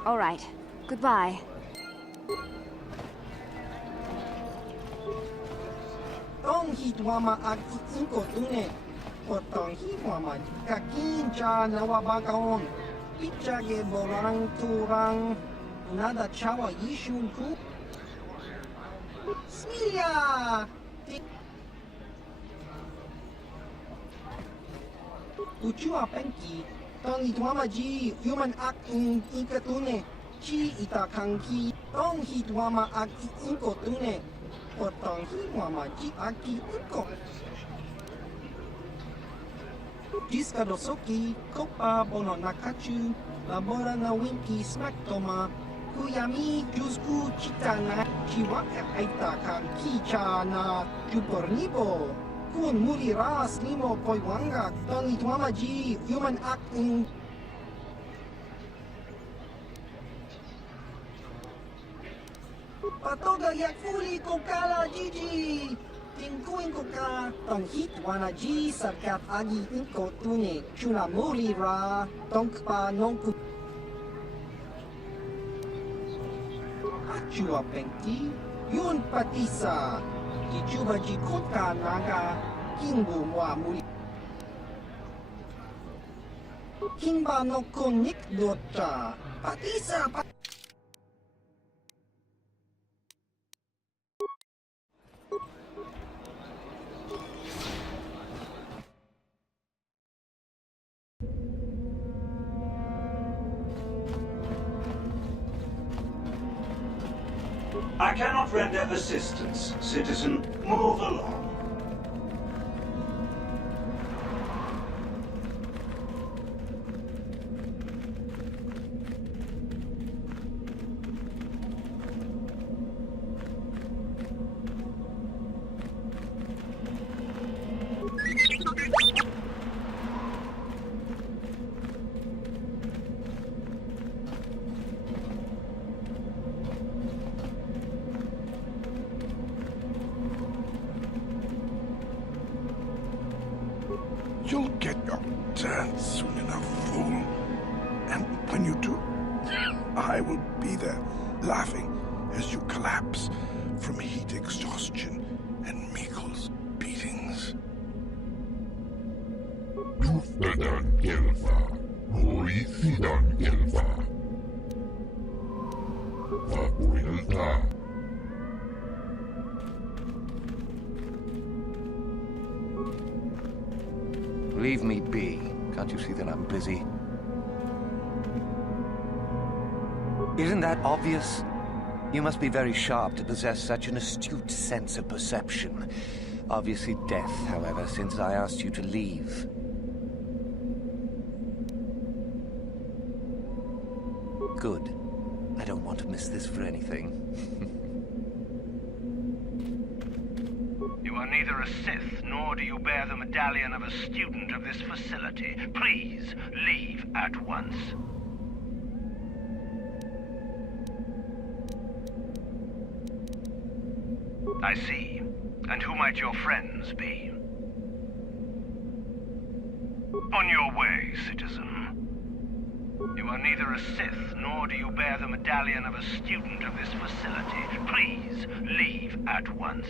All right. Goodbye. Tong hitwama ak inko tune. Potong hitwama kakin cha nawabakaon. Pichage borang turang. Nada chawa yishunku. Smilia! Uchua penki. Tong hitwama ji human ak inkatune. Chi itakanki. Tong hitwama ak inko tune. Potong hitwama ji aki inko. Jiskadosoki, kopa bono nakachu. Labora na winki smaktoma. Kuyami jusku chitana. Chiwa aitakan kicha na jupornibo. Kun muriras limo poiwanga. Tong itwama ji human act in. Patoga yak fuli kokala jiji. Tingkuin koka. Tong hitwana ji sarkat agi inko tune. Chuna mulira. Tong pa nongku. Chua pengti, yun patisa, jichuba jikutka naga, kingbu mwa muli. Kingba no kunik dota, patisa pat. I cannot render assistance, citizen. Move along. You'll get your turn soon enough, fool. And when you do, I will be there, laughing as you collapse from heat exhaustion and Mikkel's beatings. Duftadan Gelfa, Horisidan Gelfa. Vapuilta. Leave me be. Can't you see that I'm busy? Isn't that obvious? You must be very sharp to possess such an astute sense of perception. Obviously death, however, since I asked you to leave. Good. I don't want to miss this for anything. You are neither a Sith, nor do you bear the medallion of a student of this facility. Please, leave at once. I see. And who might your friends be? On your way, citizen. You are neither a Sith, nor do you bear the medallion of a student of this facility. Please, leave at once.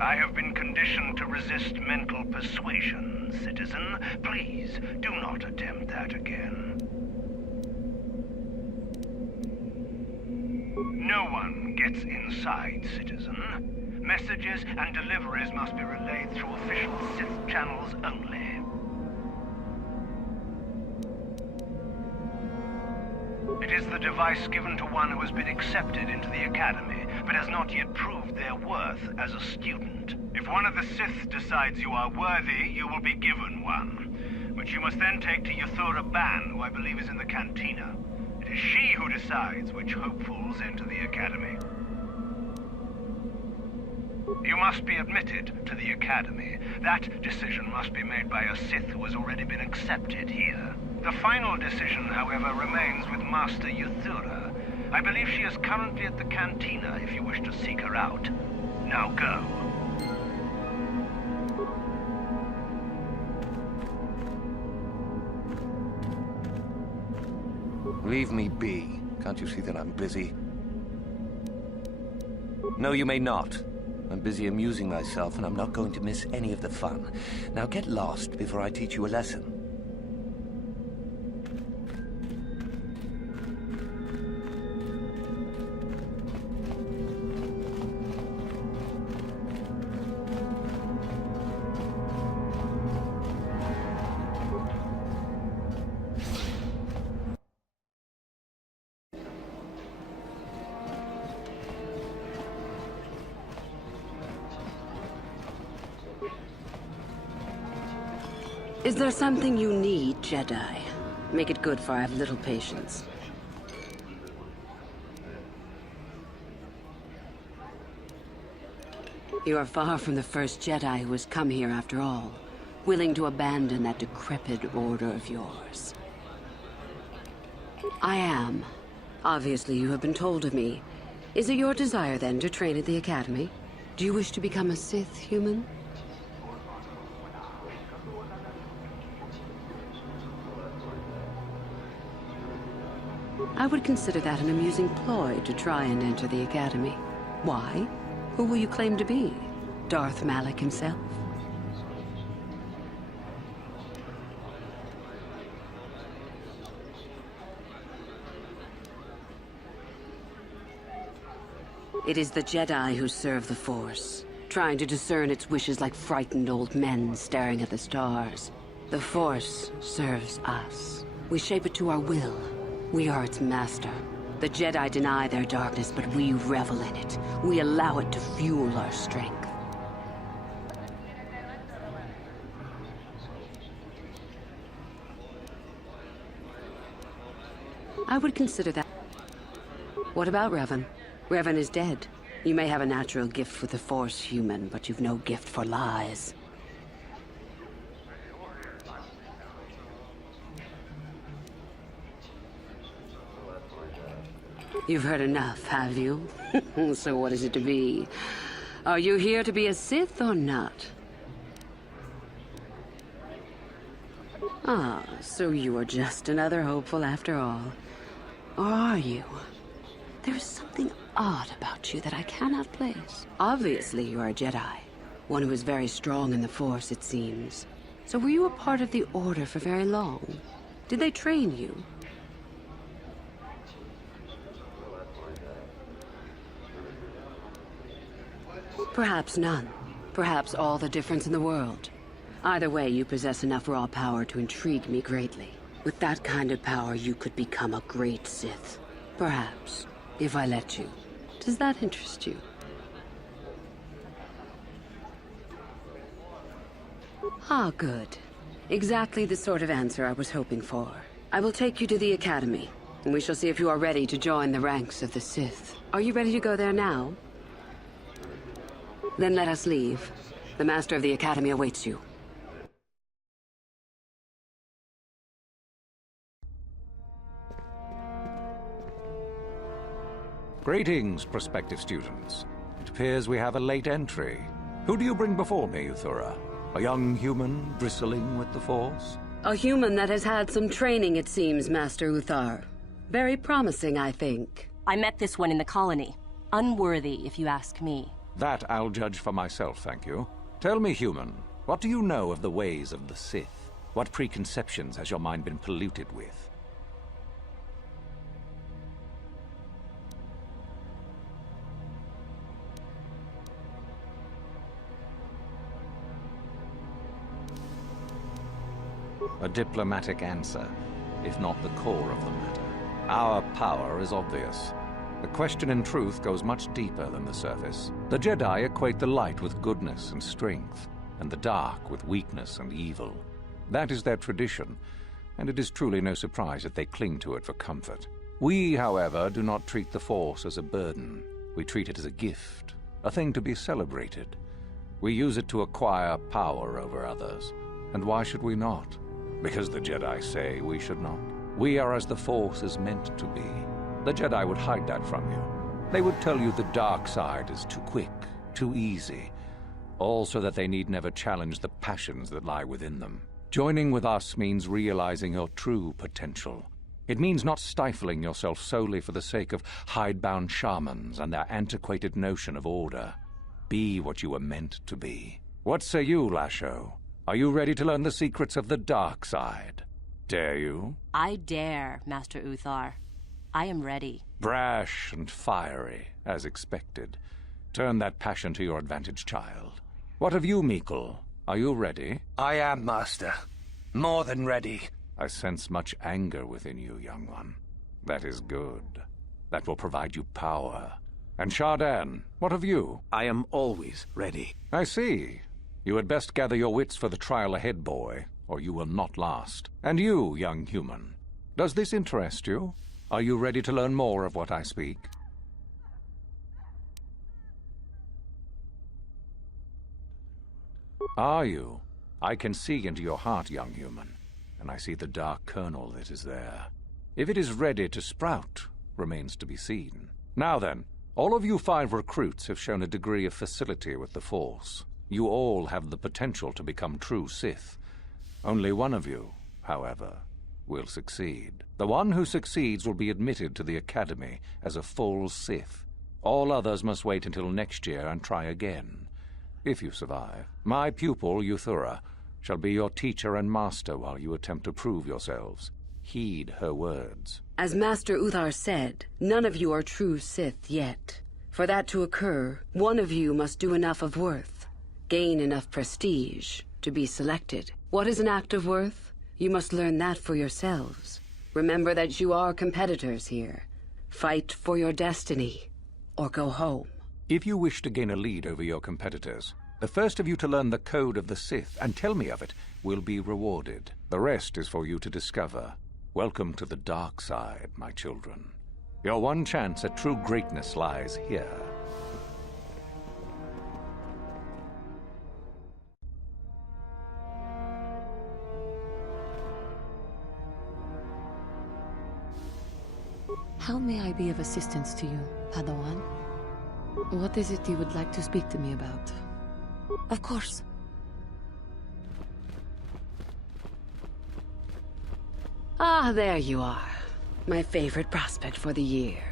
I have been conditioned to resist mental persuasion, citizen. Please, do not attempt that again. No one gets inside, citizen. Messages and deliveries must be relayed through official Sith channels only. It is the device given to one who has been accepted into the Academy, but has not yet proved their worth as a student. If one of the Sith decides you are worthy, you will be given one, which you must then take to Yuthura Ban, who I believe is in the cantina. It is she who decides which hopefuls enter the Academy. You must be admitted to the Academy. That decision must be made by a Sith who has already been accepted here. The final decision, however, remains with Master Yuthura. I believe she is currently at the cantina if you wish to seek her out. Now go. Leave me be. Can't you see that I'm busy? No, you may not. I'm busy amusing myself, and I'm not going to miss any of the fun. Now get lost before I teach you a lesson. Is there something you need, Jedi? Make it good, for I have little patience. You are far from the first Jedi who has come here after all, willing to abandon that decrepit order of yours. I am. Obviously, you have been told of me. Is it your desire, then, to train at the Academy? Do you wish to become a Sith human? I would consider that an amusing ploy to try and enter the Academy. Why? Who will you claim to be? Darth Malak himself? It is the Jedi who serve the Force, trying to discern its wishes like frightened old men staring at the stars. The Force serves us. We shape it to our will. We are its master. The Jedi deny their darkness, but we revel in it. We allow it to fuel our strength. I would consider that. What about Revan? Revan is dead. You may have a natural gift with the Force, human, but you've no gift for lies. You've heard enough, have you? So what is it to be? Are you here to be a Sith or not? Ah, so you are just another hopeful after all. Or are you? There is something odd about you that I cannot place. Obviously, you are a Jedi. One who is very strong in the Force, it seems. So were you a part of the Order for very long? Did they train you? Perhaps none. Perhaps all the difference in the world. Either way, you possess enough raw power to intrigue me greatly. With that kind of power, you could become a great Sith. Perhaps, if I let you. Does that interest you? Ah, good. Exactly the sort of answer I was hoping for. I will take you to the Academy, and we shall see if you are ready to join the ranks of the Sith. Are you ready to go there now? Then let us leave. The Master of the Academy awaits you. Greetings, prospective students. It appears we have a late entry. Who do you bring before me, Yuthura? A young human bristling with the Force? A human that has had some training, it seems, Master Uthar. Very promising, I think. I met this one in the colony. Unworthy, if you ask me. That I'll judge for myself, thank you. Tell me, human, what do you know of the ways of the Sith? What preconceptions has your mind been polluted with? A diplomatic answer, if not the core of the matter. Our power is obvious. The question in truth goes much deeper than the surface. The Jedi equate the light with goodness and strength, and the dark with weakness and evil. That is their tradition, and it is truly no surprise that they cling to it for comfort. We, however, do not treat the Force as a burden. We treat it as a gift, a thing to be celebrated. We use it to acquire power over others. And why should we not? Because the Jedi say we should not. We are as the Force is meant to be. The Jedi would hide that from you. They would tell you the dark side is too quick, too easy, all so that they need never challenge the passions that lie within them. Joining with us means realizing your true potential. It means not stifling yourself solely for the sake of hidebound shamans and their antiquated notion of order. Be what you were meant to be. What say you, Lasho? Are you ready to learn the secrets of the dark side? Dare you? I dare, Master Uthar. I am ready. Brash and fiery, as expected. Turn that passion to your advantage, child. What of you, Meekle? Are you ready? I am, Master. More than ready. I sense much anger within you, young one. That is good. That will provide you power. And Shardan, what of you? I am always ready. I see. You had best gather your wits for the trial ahead, boy, or you will not last. And you, young human, does this interest you? Are you ready to learn more of what I speak? Are you? I can see into your heart, young human, and I see the dark kernel that is there. If it is ready to sprout, remains to be seen. Now then, all of you 5 recruits have shown a degree of facility with the Force. You all have the potential to become true Sith. Only one of you, however, will succeed. The one who succeeds will be admitted to the Academy as a full Sith. All others must wait until next year and try again. If you survive, my pupil, Euthura, shall be your teacher and master while you attempt to prove yourselves. Heed her words. As Master Uthar said, none of you are true Sith yet. For that to occur, one of you must do enough of worth, gain enough prestige, to be selected. What is an act of worth? You must learn that for yourselves. Remember that you are competitors here. Fight for your destiny, or go home. If you wish to gain a lead over your competitors, the first of you to learn the code of the Sith and tell me of it will be rewarded. The rest is for you to discover. Welcome to the dark side, my children. Your one chance at true greatness lies here. How may I be of assistance to you, Padawan? What is it you would like to speak to me about? Of course. Ah, there you are. My favorite prospect for the year.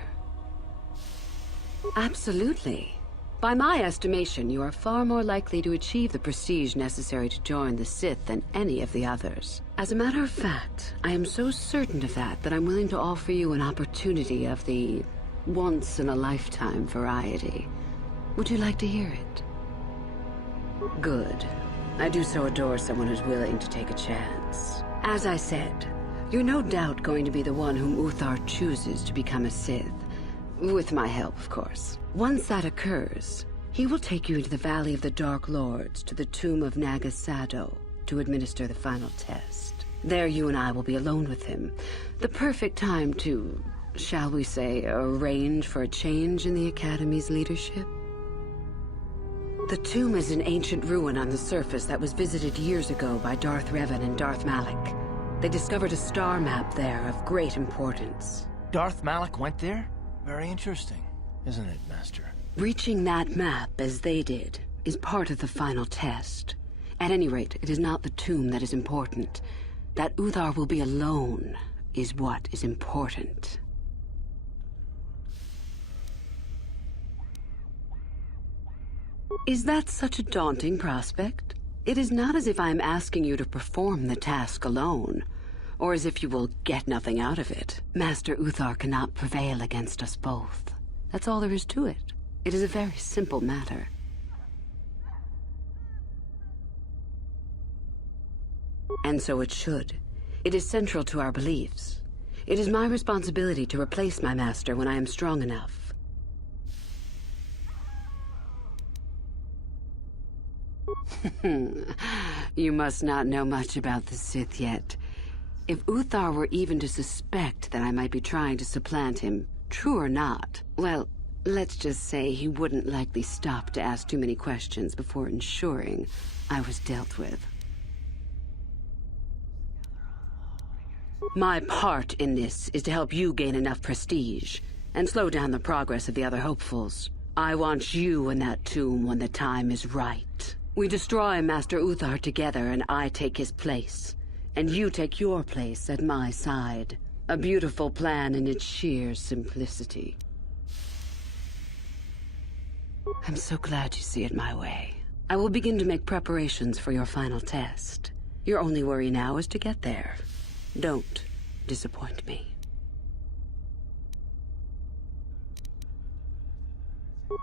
Absolutely. By my estimation, you are far more likely to achieve the prestige necessary to join the Sith than any of the others. As a matter of fact, I am so certain of that I'm willing to offer you an opportunity of the once-in-a-lifetime variety. Would you like to hear it? Good. I do so adore someone who's willing to take a chance. As I said, you're no doubt going to be the one whom Uthar chooses to become a Sith. With my help, of course. Once that occurs, he will take you into the Valley of the Dark Lords to the tomb of Nagasado to administer the final test. There you and I will be alone with him. The perfect time to, shall we say, arrange for a change in the Academy's leadership. The tomb is an ancient ruin on the surface that was visited years ago by Darth Revan and Darth Malak. They discovered a star map there of great importance. Darth Malak went there? Very interesting, isn't it, Master? Reaching that map, as they did, is part of the final test. At any rate, it is not the tomb that is important. That Uthar will be alone is what is important. Is that such a daunting prospect? It is not as if I am asking you to perform the task alone, or as if you will get nothing out of it. Master Uthar cannot prevail against us both. That's all there is to it. It is a very simple matter. And so it should. It is central to our beliefs. It is my responsibility to replace my master when I am strong enough. You must not know much about the Sith yet. If Uthar were even to suspect that I might be trying to supplant him, true or not, well, let's just say he wouldn't likely stop to ask too many questions before ensuring I was dealt with. My part in this is to help you gain enough prestige and slow down the progress of the other hopefuls. I want you in that tomb when the time is right. We destroy Master Uthar together and I take his place. And you take your place at my side. A beautiful plan in its sheer simplicity. I'm so glad you see it my way. I will begin to make preparations for your final test. Your only worry now is to get there. Don't disappoint me.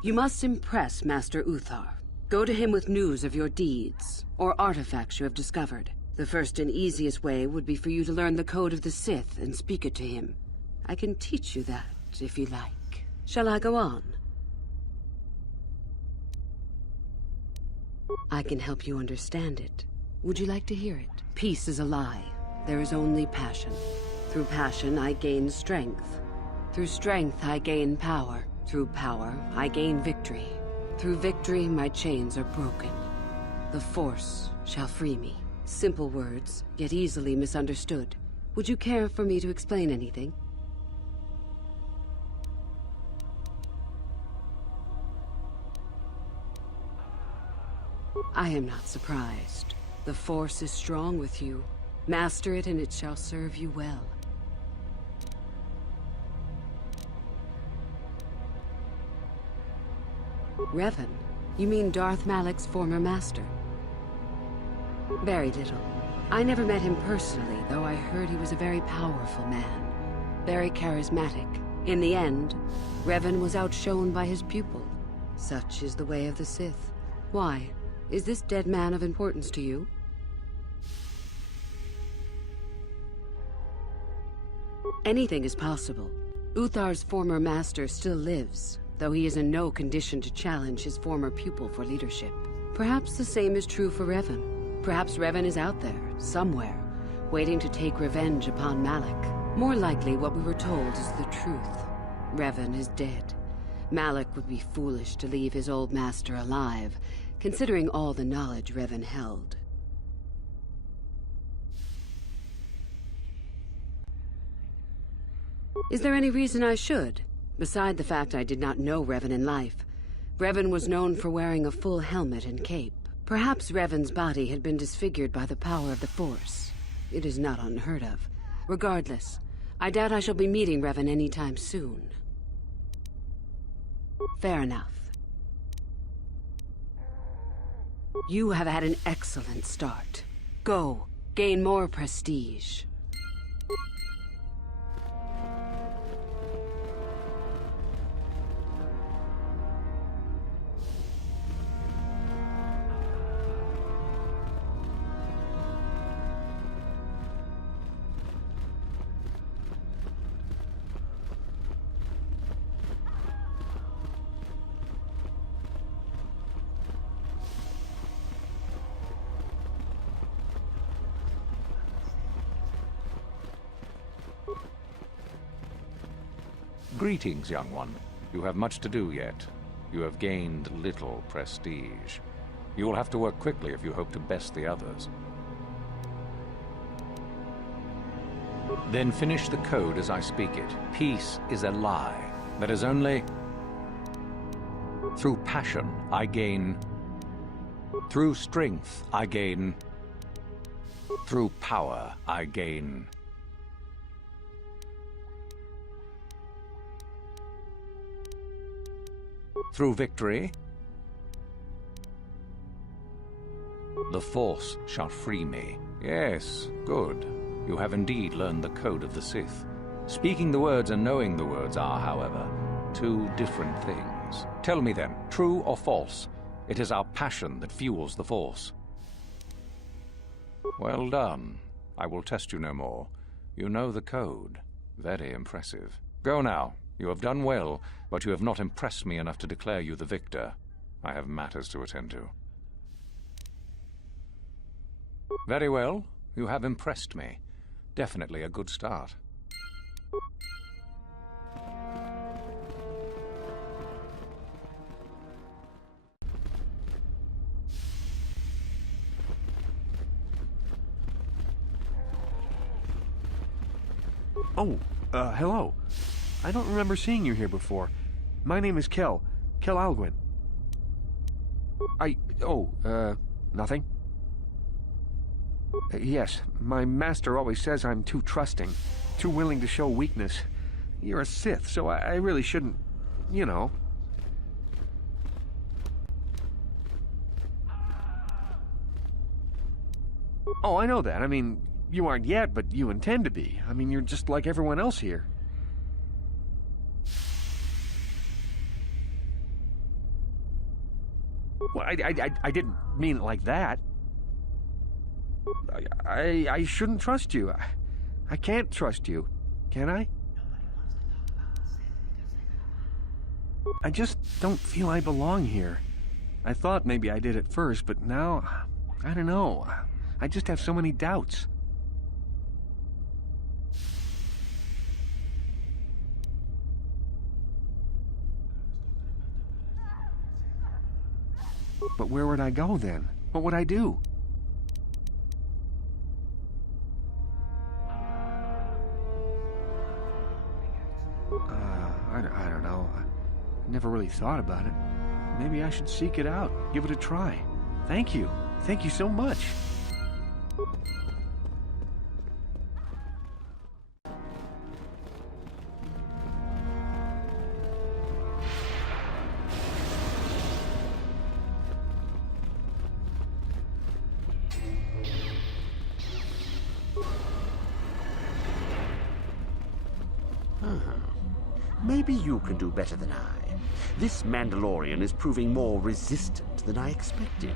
You must impress Master Uthar. Go to him with news of your deeds, or artifacts you have discovered. The first and easiest way would be for you to learn the code of the Sith and speak it to him. I can teach you that, if you like. Shall I go on? I can help you understand it. Would you like to hear it? Peace is a lie. There is only passion. Through passion, I gain strength. Through strength, I gain power. Through power, I gain victory. Through victory, my chains are broken. The Force shall free me. Simple words, yet easily misunderstood. Would you care for me to explain anything? I am not surprised. The Force is strong with you. Master it and it shall serve you well. Revan? You mean Darth Malak's former master? Very little. I never met him personally, though I heard he was a very powerful man. Very charismatic. In the end, Revan was outshone by his pupil. Such is the way of the Sith. Why? Is this dead man of importance to you? Anything is possible. Uthar's former master still lives, though he is in no condition to challenge his former pupil for leadership. Perhaps the same is true for Revan. Perhaps Revan is out there, somewhere, waiting to take revenge upon Malak. More likely, what we were told is the truth. Revan is dead. Malak would be foolish to leave his old master alive, considering all the knowledge Revan held. Is there any reason I should? Beside the fact I did not know Revan in life, Revan was known for wearing a full helmet and cape. Perhaps Revan's body had been disfigured by the power of the Force. It is not unheard of. Regardless, I doubt I shall be meeting Revan anytime soon. Fair enough. You have had an excellent start. Go, gain more prestige. Greetings, young one. You have much to do yet. You have gained little prestige. You will have to work quickly if you hope to best the others. Then finish the code as I speak it. Peace is a lie. That is only... Through passion, I gain... Through strength, I gain... Through power, I gain... Through victory, the Force shall free me. Yes, good. You have indeed learned the code of the Sith. Speaking the words and knowing the words are, however, two different things. Tell me then, true or false, it is our passion that fuels the Force. Well done. I will test you no more. You know the code. Very impressive. Go now. You have done well, but you have not impressed me enough to declare you the victor. I have matters to attend to. Very well. You have impressed me. Definitely a good start. Oh, hello. I don't remember seeing you here before. My name is Kel Alguin. Nothing? Yes, my master always says I'm too trusting, too willing to show weakness. You're a Sith, so I really shouldn't, you know. Oh, I know that. I mean, you aren't yet, but you intend to be. I mean, you're just like everyone else here. Well, I didn't mean it like that. I shouldn't trust you. I can't trust you. Can I? I just don't feel I belong here. I thought maybe I did at first, but now, I don't know. I just have so many doubts. But where would I go then? What would I do? I don't know. I never really thought about it. Maybe I should seek it out, give it a try. Thank you. Thank you so much. Maybe you can do better than I. This Mandalorian is proving more resistant than I expected.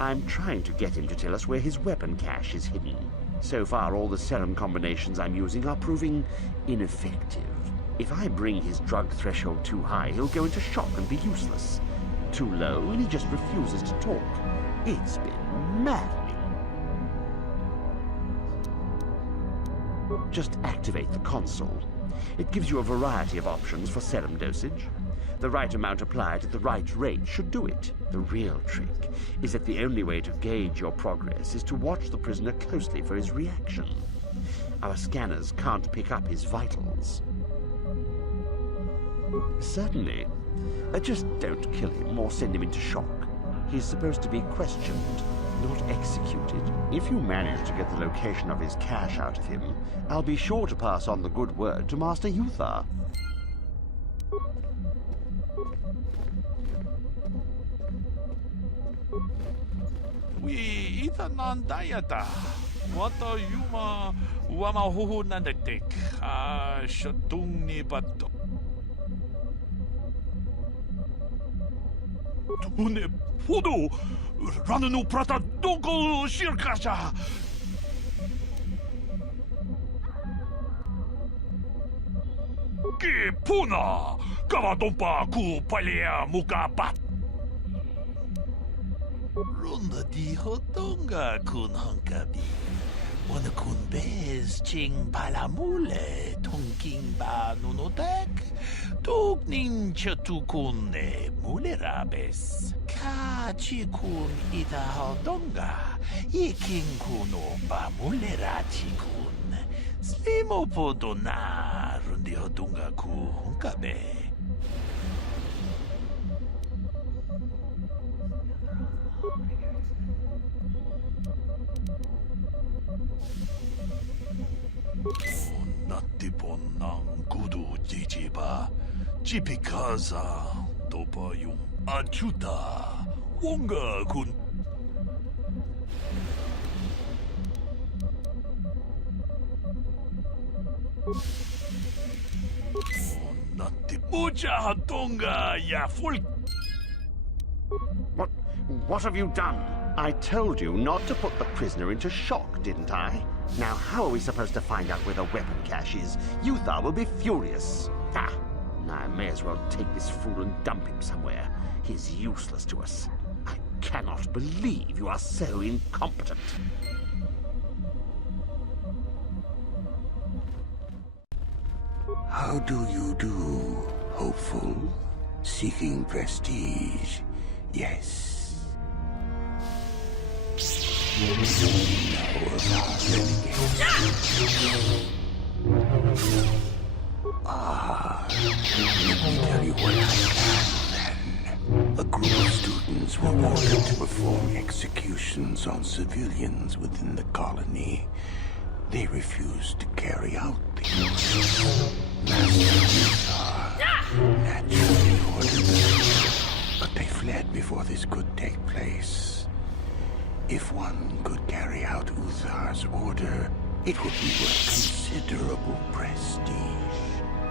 I'm trying to get him to tell us where his weapon cache is hidden. So far, all the serum combinations I'm using are proving ineffective. If I bring his drug threshold too high, he'll go into shock and be useless. Too low, and he just refuses to talk. It's been maddening. Just activate the console. It gives you a variety of options for serum dosage. The right amount applied at the right rate should do it. The real trick is that the only way to gauge your progress is to watch the prisoner closely for his reaction. Our scanners can't pick up his vitals. Certainly. Just don't kill him or send him into shock. He's supposed to be questioned, not executed. If you manage to get the location of his cache out of him, I'll be sure to pass on the good word to Master Yuthar. We itanan dayata. Wata yuma wama huhu nandektek. Shatung ni bato. Tune podo ranunu prata doko shirkasha. Ki puna kavadompa ku palia mukabat. Runda di hotonga kun hankabi. Wana kun bez ching palamule tongking ba nunotek. Tugnin chatukune mulerabes. Kachi kun ita hodonga. Ikin kuno ba mulerachi kun. Slimo podona rundi hodonga ku hunkabe. Natipon ng kudu jijiba, jipikaza, topa yung achuta, wonga kun. Natipucha hatonga ya full. What have you done? I told you not to put the prisoner into shock, didn't I? Now, how are we supposed to find out where the weapon cache is? Uthar will be furious. Ah, I may as well take this fool and dump him somewhere. He's useless to us. I cannot believe you are so incompetent. How do you do, hopeful? Seeking prestige, yes. You know of our renegade. Let me tell you what I found then. A group of students were ordered to perform executions on civilians within the colony. They refused to carry out the orders. Master naturally ordered them, but they fled before this could take place. If one could carry out Uthar's order, it would be worth considerable prestige.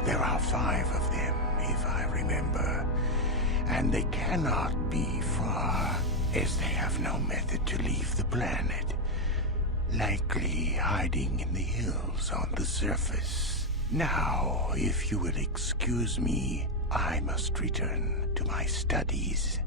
There are 5 of them, if I remember, and they cannot be far, as they have no method to leave the planet. Likely hiding in the hills on the surface. Now, if you will excuse me, I must return to my studies.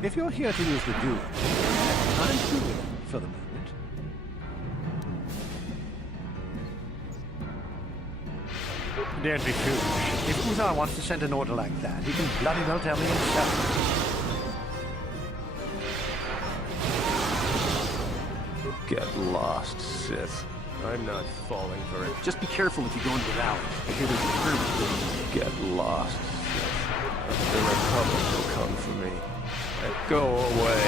If you're here to use the duel, I'm through with it for the moment. Don't be foolish. If Uthar wants to send an order like that, he can bloody well tell me himself. Get lost, Sith. I'm not falling for it. Just be careful if you go into the valley. I hear there's a permit. Get lost, Sith. The Republic will come for me. Go away.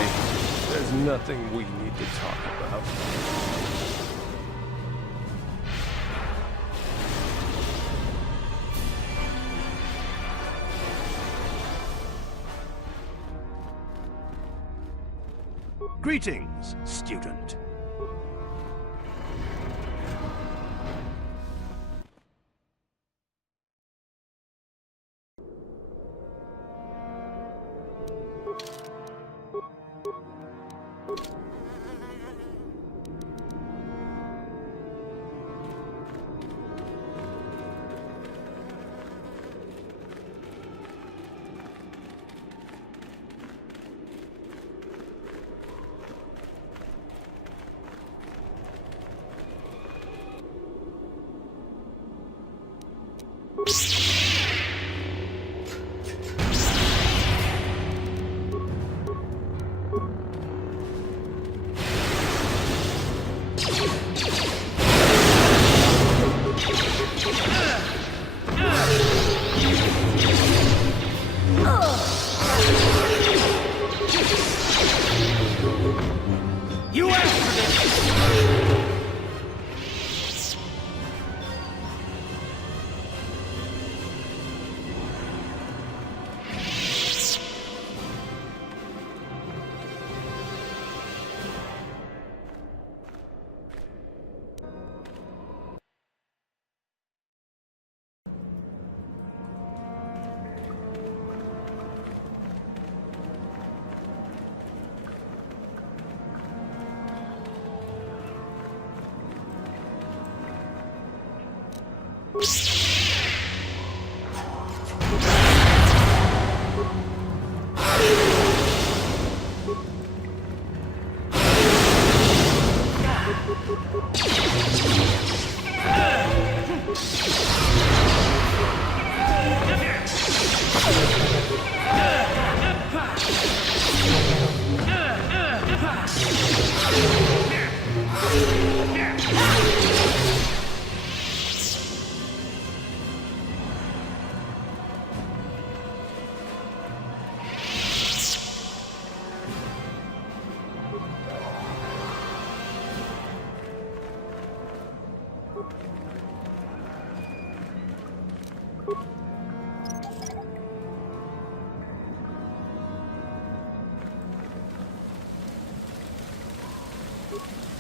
There's nothing we need to talk about. Greetings, student.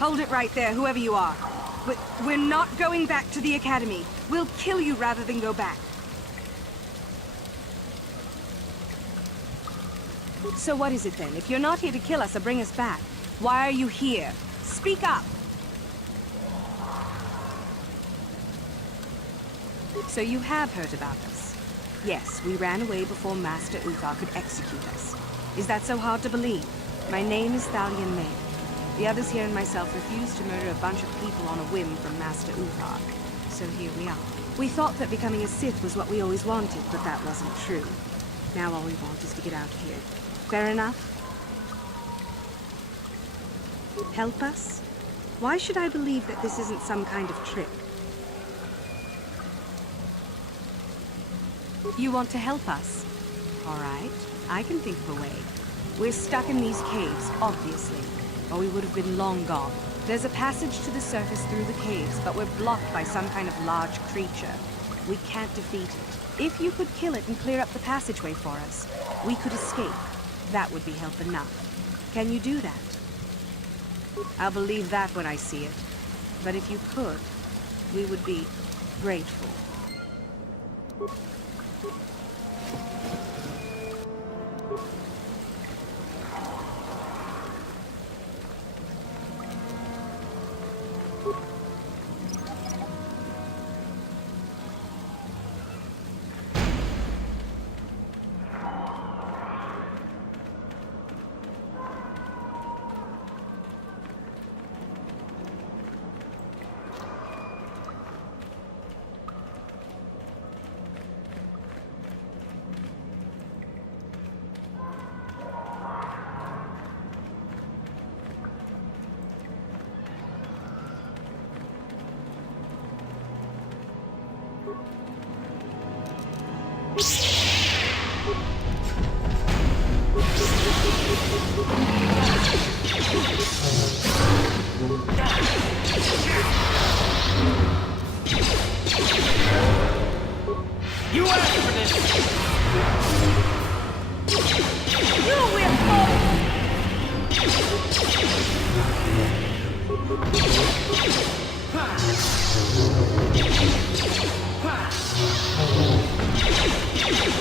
Hold it right there, whoever you are. We're not going back to the Academy. We'll kill you rather than go back. So what is it then? If you're not here to kill us or bring us back, why are you here? Speak up! So you have heard about us. Yes, we ran away before Master Uthar could execute us. Is that so hard to believe? My name is Thalion May. The others here and myself refused to murder a bunch of people on a whim from Master Uthar. So here we are. We thought that becoming a Sith was what we always wanted, but that wasn't true. Now all we want is to get out of here. Fair enough? Help us? Why should I believe that this isn't some kind of trick? You want to help us? All right, I can think of a way. We're stuck in these caves, obviously, or we would have been long gone. There's a passage to the surface through the caves, but we're blocked by some kind of large creature. We can't defeat it. If you could kill it and clear up the passageway for us, we could escape. That would be help enough. Can you do that? I'll believe that when I see it. But if you could, we would be grateful. You asked for this! You will fall!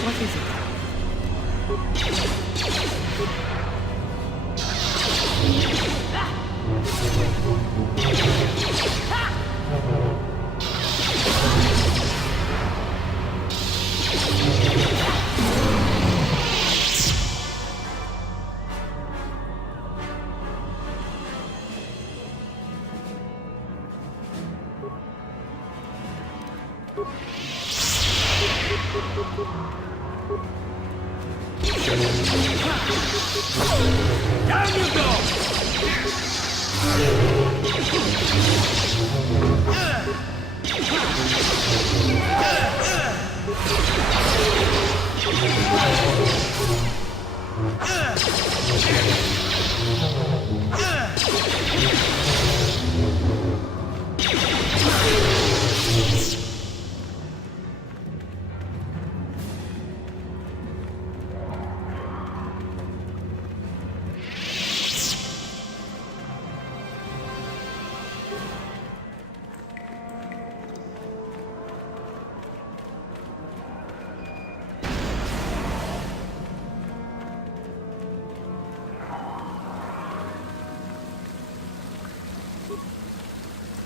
What is it? Down you go!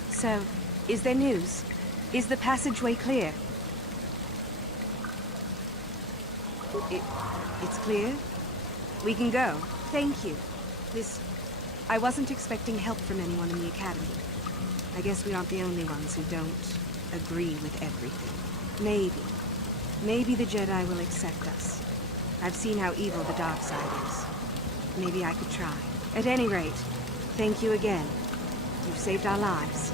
So, is there news? Is the passageway clear? It's clear? We can go. Thank you. I wasn't expecting help from anyone in the Academy. I guess we aren't the only ones who don't agree with everything. Maybe the Jedi will accept us. I've seen how evil the dark side is. Maybe I could try. At any rate, thank you again. You've saved our lives.